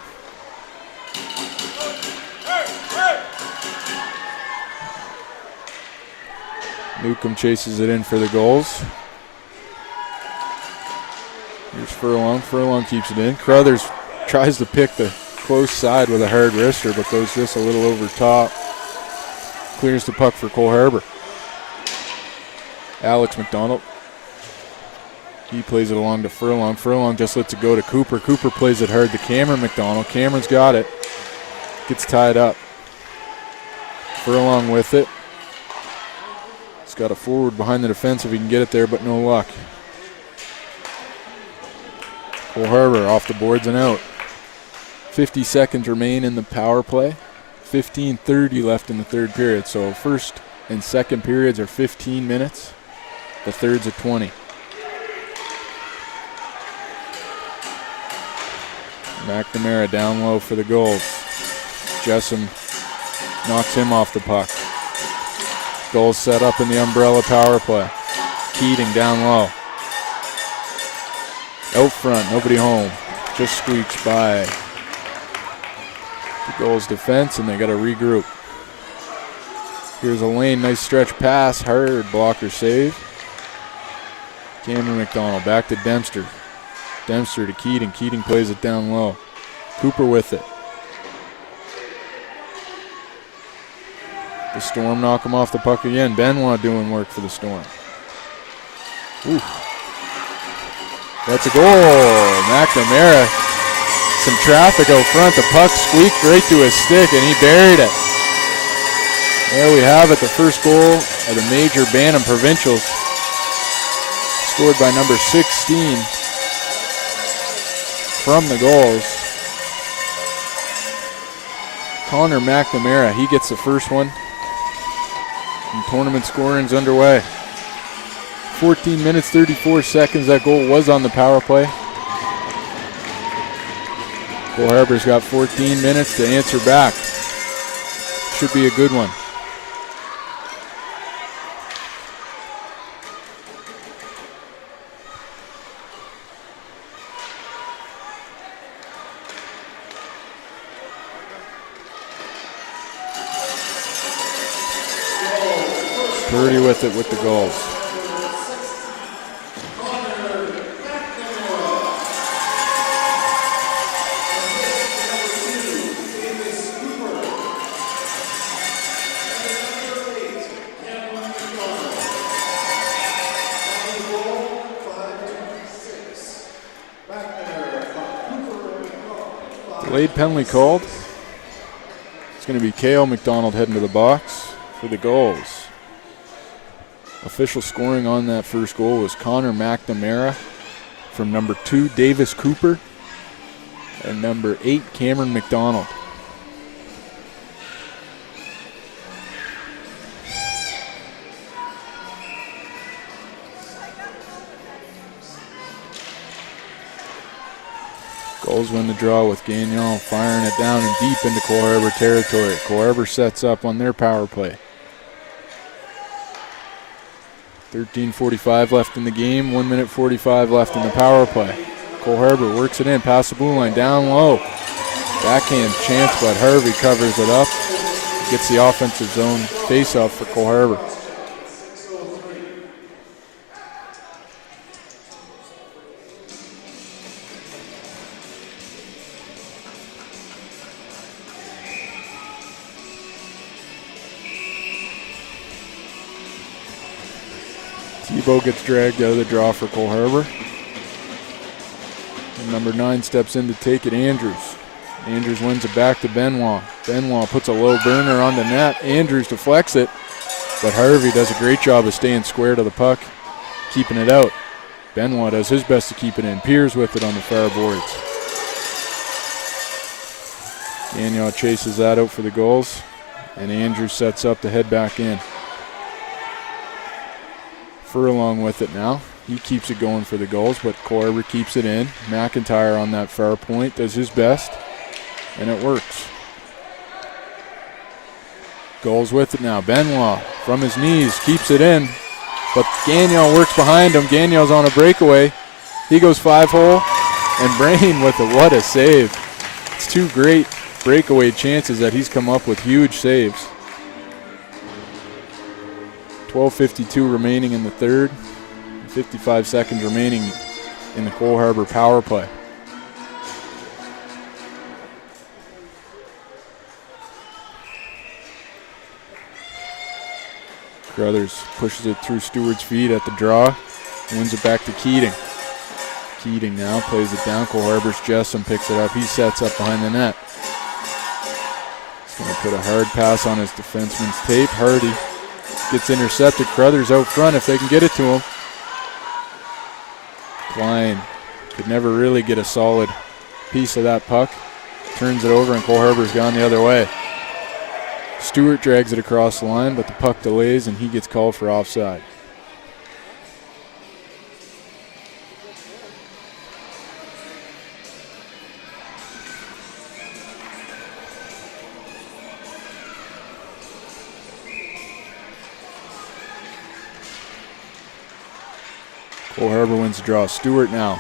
Newcomb chases it in for the Gulls. Here's Furlong. Furlong keeps it in. Crothers tries to pick the close side with a hard wrister, but goes just a little over top. Clears the puck for Cole Harbour. Alex McDonald. He plays it along to Furlong. Furlong just lets it go to Cooper. Cooper plays it hard to Cameron McDonald. Cameron's got it. Gets tied up. Furlong with it. He's got a forward behind the defense if he can get it there, but no luck. Cole Harbour off the boards and out. 50 seconds remain in the power play. 15:30 left in the third period. So first and second periods are 15 minutes. The third's are 20. McNamara down low for the Gulls. Jessom knocks him off the puck. Gulls set up in the umbrella power play. Keating down low. Out front, nobody home. Just squeaks by the Gulls defense, and they got to regroup. Here's a lane, nice stretch pass, hard blocker save. Cameron McDonald back to Dempster. Dempster to Keating. Keating plays it down low. Cooper with it. The Storm knock him off the puck again. Benoit doing work for the Storm. Ooh. That's a goal. McNamara. Some traffic out front. The puck squeaked right to his stick, and he buried it. There we have it. The first goal of the major Bantam Provincials. Scored by number 16 from the Gulls. Connor McNamara, he gets the first one. And tournament scoring's underway. 14 minutes, 34 seconds. That goal was on the power play. Cole Harbour's got 14 minutes to answer back. Should be a good one. Purdy with it with the Gulls. Delayed penalty called. It's going to be K.O. McDonald heading to the box for the Gulls. Official scoring on that first goal was Connor McNamara from number 2, Davis Cooper, and number 8, Cameron McDonald. Gulls win the draw with Gagnon firing it down and deep into Cole Harbour territory. Cole Harbour sets up on their power play. 13:45 left in the game, 1 minute 45 left in the power play. Cole Harbour works it in, past the blue line, down low. Backhand chance, but Harvey covers it up. Gets the offensive zone face-off for Cole Harbour. Tebow gets dragged out of the draw for Cole Harbour. And number 9 steps in to take it, Andrews. Andrews wins it back to Benoit. Benoit puts a low burner on the net. Andrews deflects it, but Harvey does a great job of staying square to the puck, keeping it out. Benoit does his best to keep it in. Piers with it on the far boards. Gagnon chases that out for the Gulls, and Andrews sets up to head back in. Furlong with it now. He keeps it going for the Gulls, but Cole Harbour keeps it in. McIntyre on that far point does his best. and it works. Gulls with it now. Benoit from his knees keeps it in, but Gagnon works behind him. Gagnon's on a breakaway. He goes 5-hole, and Brain with it. What a save. It's two great breakaway chances that he's come up with, huge saves. 12:52 remaining in the third. 55 seconds remaining in the Cole Harbour power play. Crothers pushes it through Stewart's feet at the draw. Wins it back to Keating. Keating now plays it down. Cole Harbour's Jessom picks it up. He sets up behind the net. He's going to put a hard pass on his defenseman's tape. Hardy gets intercepted. Crothers out front if they can get it to him. Klein could never really get a solid piece of that puck. Turns it over and Cole Harbour's gone the other way. Stewart drags it across the line, but the puck delays and he gets called for offside. Cole Harbour wins the draw. Stewart now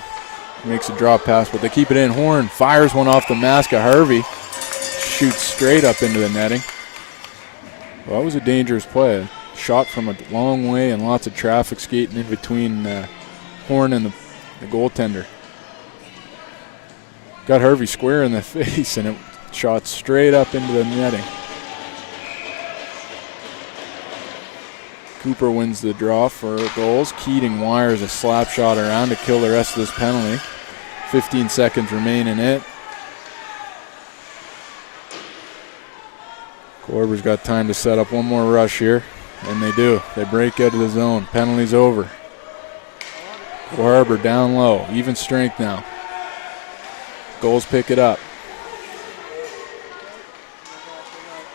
makes a drop pass, but they keep it in. Horn fires one off the mask of Harvey. Shoots straight up into the netting. Well, that was a dangerous play. Shot from a long way and lots of traffic skating in between Horn and the goaltender. Got Harvey square in the face and it shot straight up into the netting. Cooper wins the draw for goals. Keating wires a slap shot around to kill the rest of this penalty. 15 seconds remain in it. Corber's got time to set up one more rush here, and they do. They break out of the zone. Penalty's over. Corber down low. Even strength now. Goals pick it up.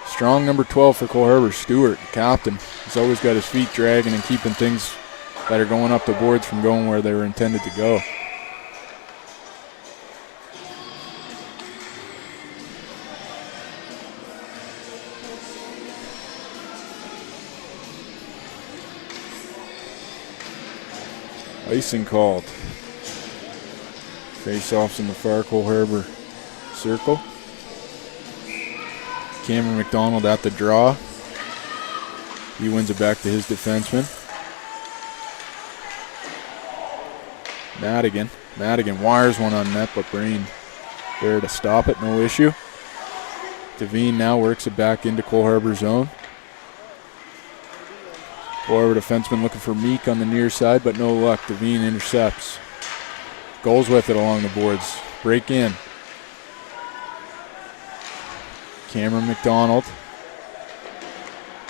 Strong number 12 for Cole Harbour, Stewart, captain. He's always got his feet dragging and keeping things that are going up the boards from going where they were intended to go. Icing called. Face-offs in the far Cole Harbour circle. Cameron McDonald at the draw. He wins it back to his defenseman. Madigan wires one on net, but Breen there to stop it, no issue. Devine now works it back into Cole Harbour zone. Cole Harbour defenseman looking for Meek on the near side, but no luck. Devine intercepts. Goals with it along the boards. Break in. Cameron McDonald.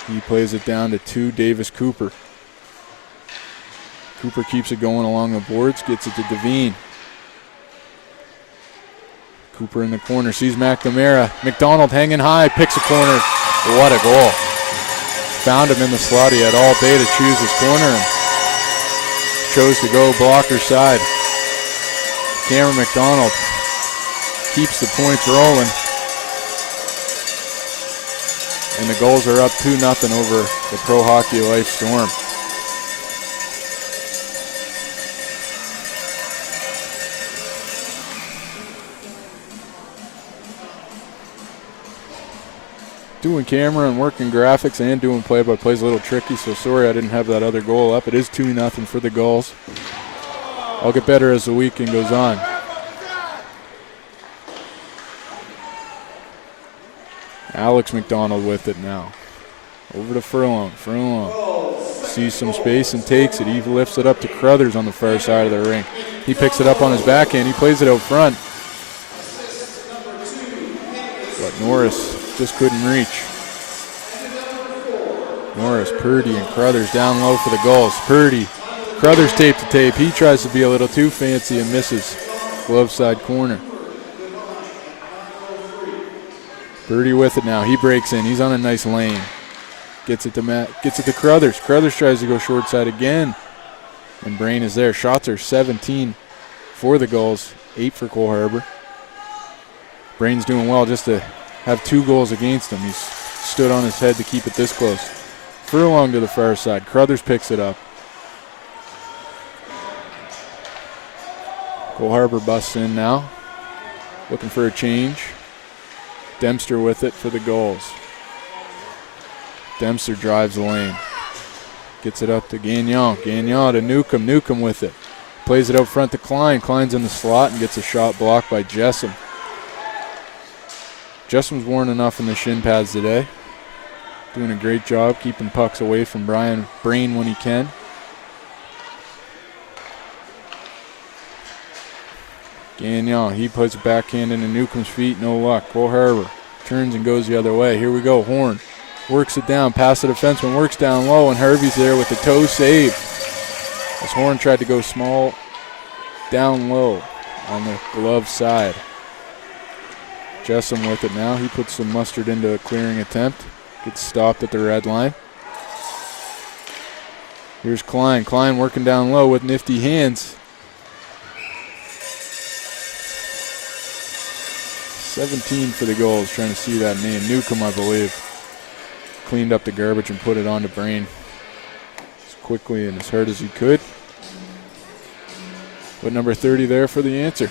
He plays it down to 2, Davis Cooper. Cooper keeps it going along the boards, gets it to Devine. Cooper in the corner, sees McNamara. McDonald hanging high, picks a corner. What a goal. Found him in the slot. He had all day to choose his corner and chose to go blocker side. Cameron McDonald keeps the points rolling. And the Gulls are up 2-0 over the Pro Hockey Life Storm. Doing camera and working graphics and doing play-by-play is a little tricky, so sorry I didn't have that other goal up. It is 2-0 for the Gulls. I'll get better as the weekend goes on. Alex McDonald with it now. Over to Furlong. Furlong sees some space and takes it. He lifts it up to Crothers on the far side of the rink. He picks it up on his backhand. He plays it out front. But Norris just couldn't reach. Norris, Purdy, and Crothers down low for the Gulls. Purdy, Crothers tape to tape. He tries to be a little too fancy and misses. Glove side corner. Purdy with it now. He breaks in. He's on a nice lane. Gets it to Matt. Gets it to Crothers. Crothers tries to go short side again. And Brain is there. Shots are 17 for the Gulls, 8 for Cole Harbour. Brain's doing well just to have 2 goals against him. He's stood on his head to keep it this close. Furlong to the far side. Crothers picks it up. Cole Harbour busts in now, looking for a change. Dempster with it for the Gulls. Dempster drives the lane. Gets it up to Gagnon. Gagnon to Newcomb. Newcomb with it. Plays it out front to Klein. Klein's in the slot and gets a shot blocked by Jessam. Jessam's worn enough in the shin pads today. Doing a great job keeping pucks away from Brain when he can. Gagnon, he puts a backhand into Newcomb's feet, no luck. Cole Harbour turns and goes the other way. Here we go, Horn works it down, past the defenseman, works down low, and Harvey's there with the toe save. As Horn tried to go small, down low on the glove side. Jessam with it now. He puts some mustard into a clearing attempt. Gets stopped at the red line. Here's Klein. Klein working down low with nifty hands. 17 for the Gulls, trying to see that name. Newcomb, I believe. Cleaned up the garbage and put it on to Brain as quickly and as hard as he could. But number 30 there for the answer.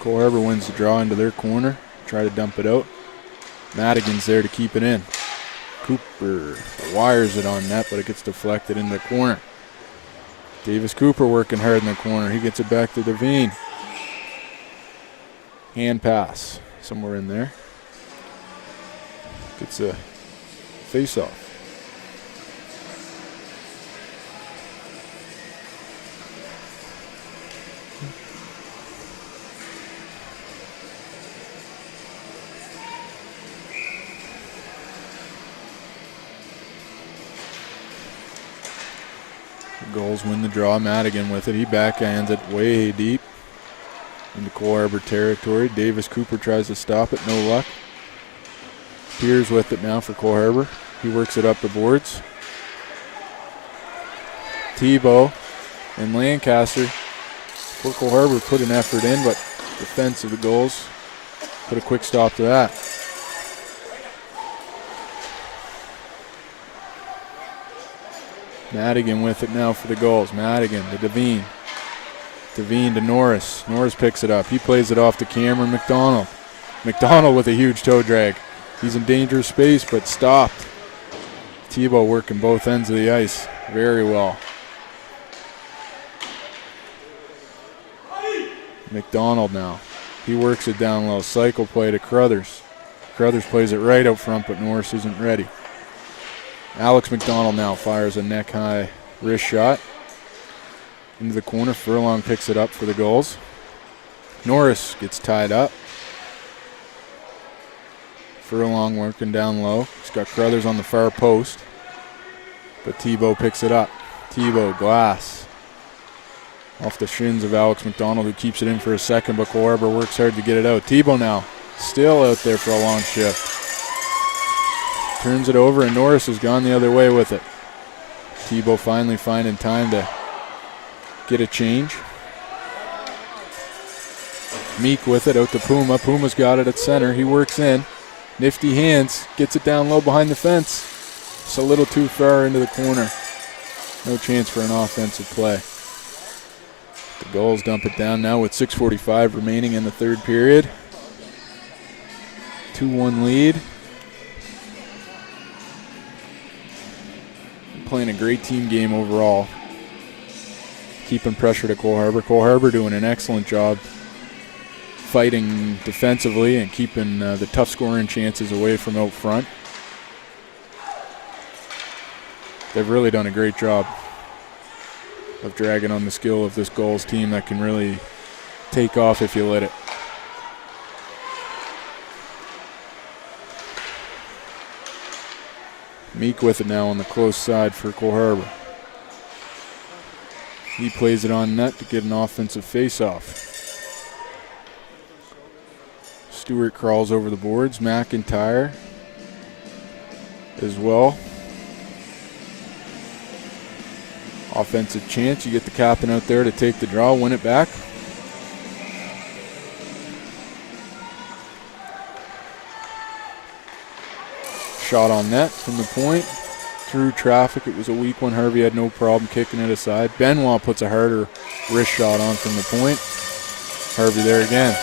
Cole Harbour wins the draw into their corner. Try to dump it out. Madigan's there to keep it in. Cooper wires it on net, but it gets deflected in the corner. Davis Cooper working hard in the corner. He gets it back to Devine. Hand pass somewhere in there. Gets a face-off. Gulls win the draw. Madigan with it. He backhands it way deep into Cole Harbour territory. Davis Cooper tries to stop it. No luck. Piers with it now for Cole Harbour. He works it up the boards. Tebow and Lancaster. For Cole Harbour put an effort in, but defense of the Gulls put a quick stop to that. Madigan with it now for the Gulls. Madigan to Devine. Devine to Norris. Norris picks it up. He plays it off to Cameron McDonald. McDonald with a huge toe drag. He's in dangerous space, but stopped. Tebow working both ends of the ice very well. McDonald now. He works it down low. Cycle play to Crothers. Crothers plays it right out front, but Norris isn't ready. Alex McDonald now fires a neck-high wrist shot into the corner. Furlong picks it up for the Gulls. Norris gets tied up. Furlong working down low. He's got Crothers on the far post, but Tebow picks it up. Tebow, glass. Off the shins of Alex McDonald, who keeps it in for a second, but Cole Harbour works hard to get it out. Tebow now still out there for a long shift. Turns it over, and Norris has gone the other way with it. Tebow finally finding time to get a change. Meek with it, out to Puma. Puma's got it at center. He works in. Nifty hands, gets it down low behind the fence. It's a little too far into the corner. No chance for an offensive play. The Gulls dump it down now with 6:45 remaining in the third period. 2-1 lead. Playing a great team game overall. Keeping pressure to Cole Harbour. Cole Harbour doing an excellent job fighting defensively and keeping the tough scoring chances away from out front. They've really done a great job of dragging on the skill of this Gulls team that can really take off if you let it. Meek with it now on the close side for Cole Harbour. He plays it on net to get an offensive face-off. Stewart crawls over the boards. McIntyre as well. Offensive chance. You get the captain out there to take the draw, win it back. Shot on net from the point. Through traffic. It was a weak one. Harvey had no problem kicking it aside. Benoit puts a harder wrist shot on from the point. Harvey there again.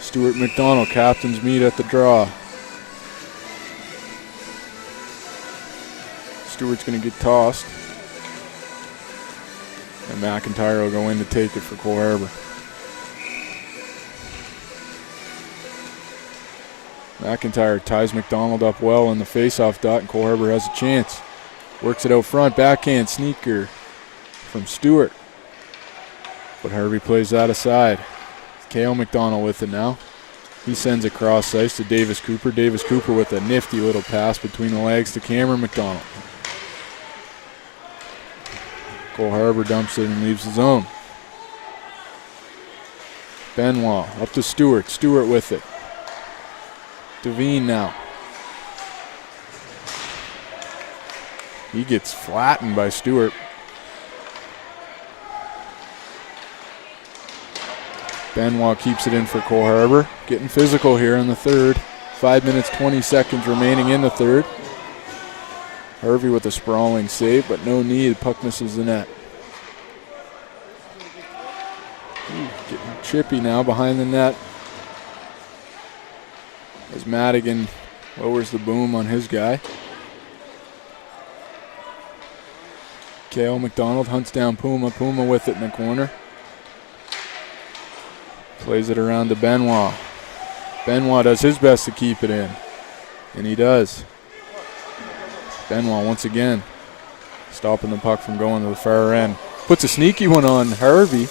Stuart McDonald, captain's meet at the draw. Stewart's going to get tossed. And McIntyre will go in to take it for Cole Harbour. McIntyre ties McDonald up well in the face-off dot, and Cole Harbour has a chance. Works it out front, backhand sneaker from Stewart. But Harvey plays that aside. Cale McDonald with it now. He sends it cross ice to Davis Cooper. Davis Cooper with a nifty little pass between the legs to Cameron McDonald. Cole Harbour dumps it and leaves the zone. Benoit up to Stewart. Stewart with it. Devine now. He gets flattened by Stewart. Benoit keeps it in for Cole Harbour. Getting physical here in the third. 5 minutes, 20 seconds remaining in the third. Harvey with a sprawling save, but no need. Puck misses the net. Getting chippy now behind the net. As Madigan lowers the boom on his guy. Cale McDonald hunts down Puma. Puma with it in the corner. Plays it around to Benoit. Benoit does his best to keep it in. And he does. Benoit once again stopping the puck from going to the far end. Puts a sneaky one on Harvey.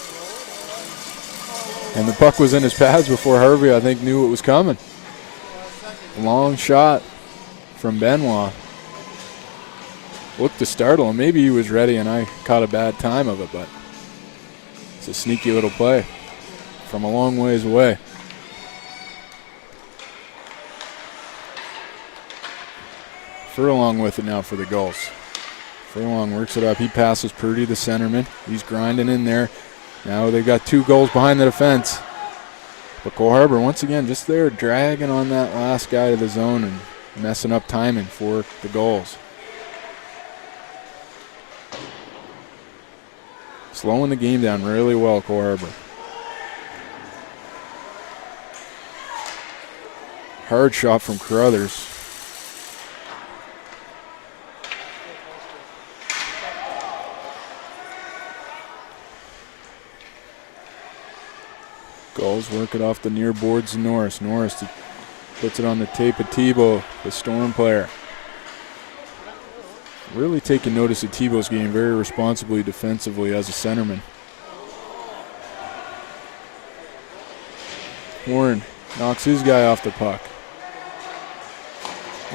And the puck was in his pads before Harvey, I think, knew it was coming. Long shot from Benoit. Looked to startle him. Maybe he was ready and I caught a bad time of it, but it's a sneaky little play from a long ways away. Furlong with it now for the Gulls. Furlong works it up. He passes Purdy, the centerman. He's grinding in there. Now they've got 2 goals behind the defense. But Cole Harbour, once again, just there dragging on that last guy to the zone and messing up timing for the Gulls. Slowing the game down really well, Cole Harbour. Hard shot from Carruthers. Gulls work it off the near boards to Norris. Norris puts it on the tape of Tebow, the Storm player. Really taking notice of Tebow's game very responsibly defensively as a centerman. Horn knocks his guy off the puck.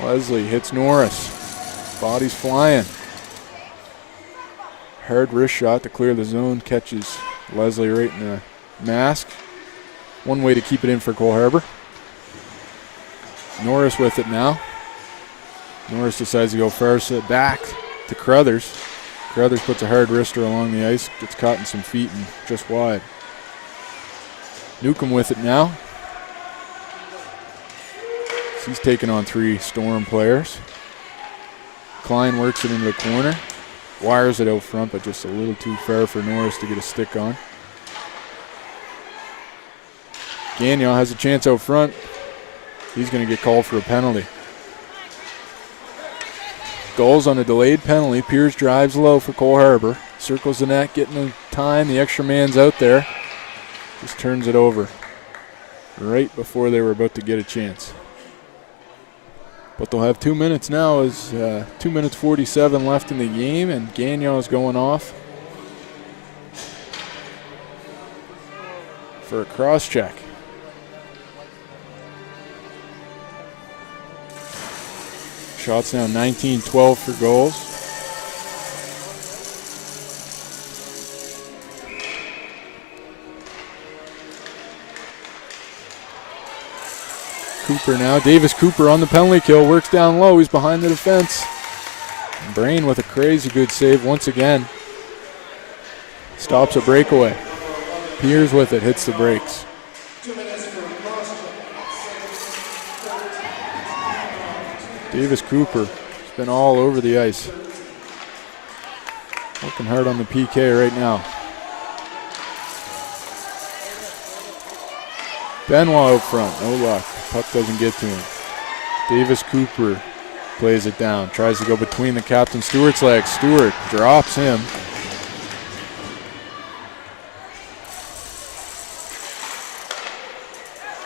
Leslie hits Norris. Body's flying. Hard wrist shot to clear the zone. Catches Leslie right in the mask. One way to keep it in for Cole Harbour. Norris with it now. Norris decides to go first, back to Carruthers. Carruthers puts a hard wrister along the ice, gets caught in some feet and just wide. Newcomb with it now. He's taking on 3 Storm players. Klein works it into the corner. Wires it out front, but just a little too far for Norris to get a stick on. Gagnon has a chance out front. He's going to get called for a penalty. Gulls on a delayed penalty. Pierce drives low for Cole Harbour. Circles the net, getting the time. The extra man's out there. Just turns it over right before they were about to get a chance. But they'll have 2 minutes now. As 2 minutes 47 left in the game, and Gagnon is going off for a cross check. Shots now 19-12 for Gulls. Cooper now. Davis Cooper on the penalty kill. Works down low. He's behind the defense. And Brain with a crazy good save once again. Stops a breakaway. Piers with it. Hits the brakes. Davis Cooper has been all over the ice. Working hard on the PK right now. Benoit out front, no luck. Puck doesn't get to him. Davis Cooper plays it down. Tries to go between the captain Stewart's legs. Stewart drops him.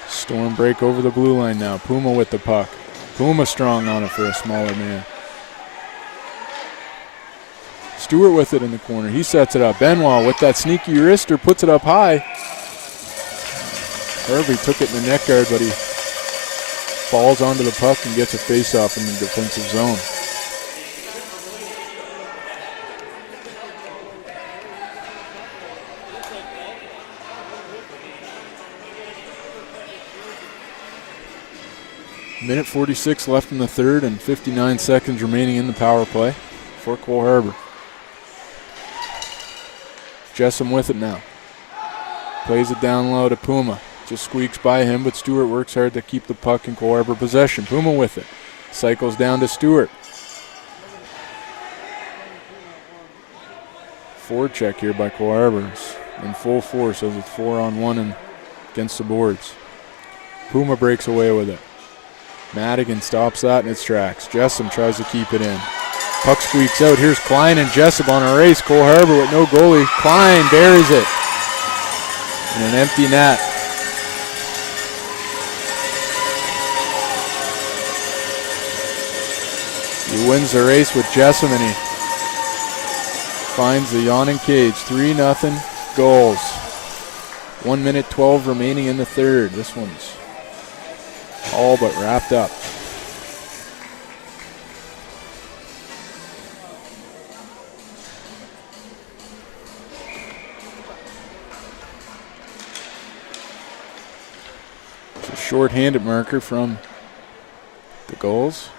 Storm break over the blue line now. Puma with the puck. Puma strong on it for a smaller man. Stewart with it in the corner. He sets it up. Benoit with that sneaky wrister puts it up high. Harvey took it in the net guard, but he falls onto the puck and gets a face-off in the defensive zone. Minute 46 left in the third and 59 seconds remaining in the power play for Cole Harbour. Jessom with it now. Plays it down low to Puma. Just squeaks by him, but Stewart works hard to keep the puck in Cole Harbour possession. Puma with it. Cycles down to Stewart. Forward check here by Cole Harbour. In full force as it's 4-on-1 and against the boards. Puma breaks away with it. Madigan stops that in its tracks. Jessom tries to keep it in. Puck squeaks out. Here's Klein and Jessup on a race. Cole Harbour with no goalie. Klein buries it in an empty net. He wins the race with Jessup and he finds the yawning cage. 3-0 Gulls. 1 minute 12 remaining in the third. This one's all but wrapped up. It's a short-handed marker from the Gulls.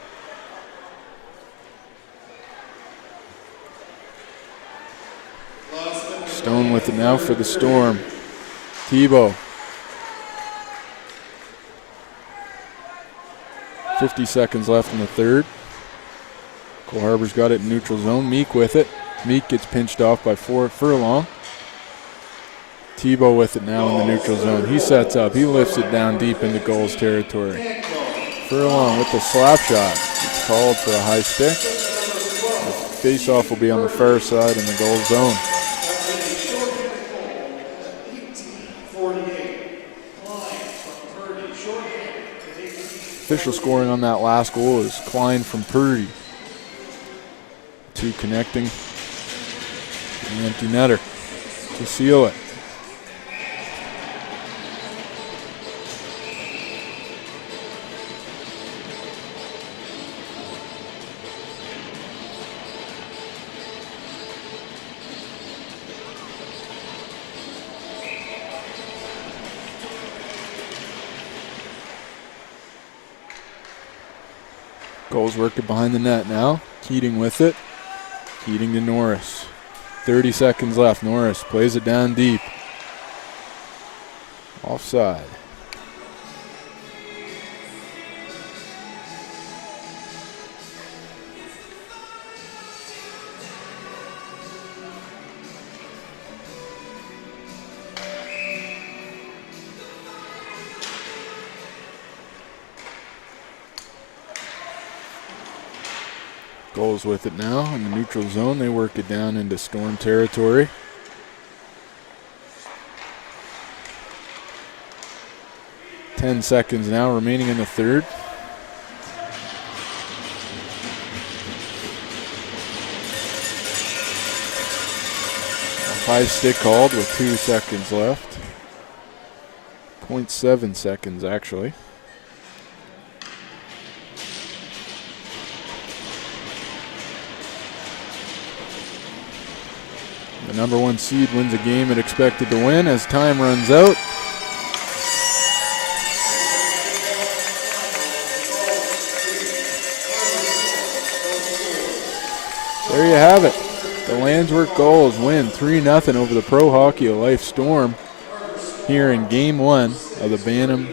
Stone with it now for the Storm. Tebow. 50 seconds left in the third. Cole Harbour's got it in neutral zone. Meek with it. Meek gets pinched off by Furlong. Tebow with it now in the neutral zone. He sets up. He lifts it down deep into Gulls territory. Furlong with the slap shot. It's called for a high stick. The face-off will be on the far side in the Gulls zone. Official scoring on that last goal is Klein from Purdy. Two connecting. The empty netter to seal it. Goals work it behind the net now. Keating with it. Keating to Norris. 30 seconds left. Norris plays it down deep. Offside. Goals with it now in the neutral zone. They work it down into Storm territory. Ten seconds now remaining in the third. A high stick called with 2 seconds left. 0.7 seconds actually. The number one seed wins a game it expected to win as time runs out. There you have it. The Landsworth Gulls win 3-0 over the Pro Hockey Life Storm here in Game 1 of the Bantam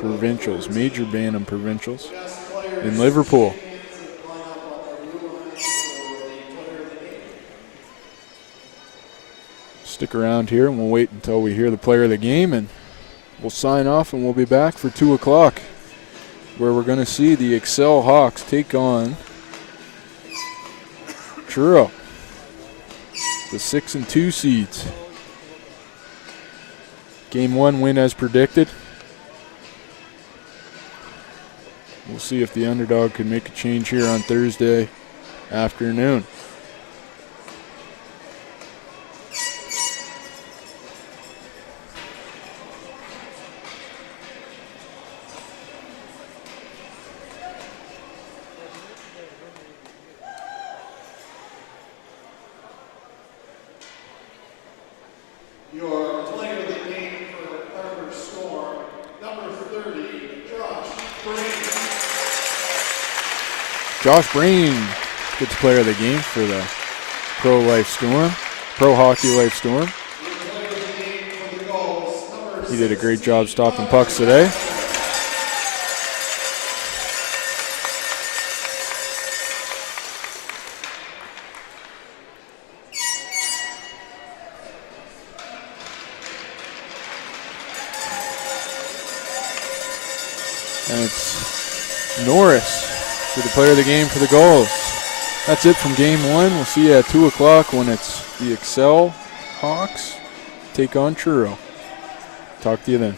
Provincials, Major Bantam Provincials in Liverpool. Stick around here and we'll wait until we hear the player of the game, and we'll sign off and we'll be back for 2 o'clock where we're going to see the Excel Hawks take on Truro, the 6 and 2 seeds. Game 1 win as predicted. We'll see if the underdog can make a change here on Thursday afternoon. Your player of the game for Harbour Storm, number 30, Josh Brain. Josh Brain gets player of the game for the Pro Hockey Life Storm. Your player of the game for the Gulls, number He did a great job stopping pucks today. And it's Norris for the player of the game for the Gulls. That's it from Game 1. We'll see you at 2 o'clock when it's the Excel Hawks take on Truro. Talk to you then.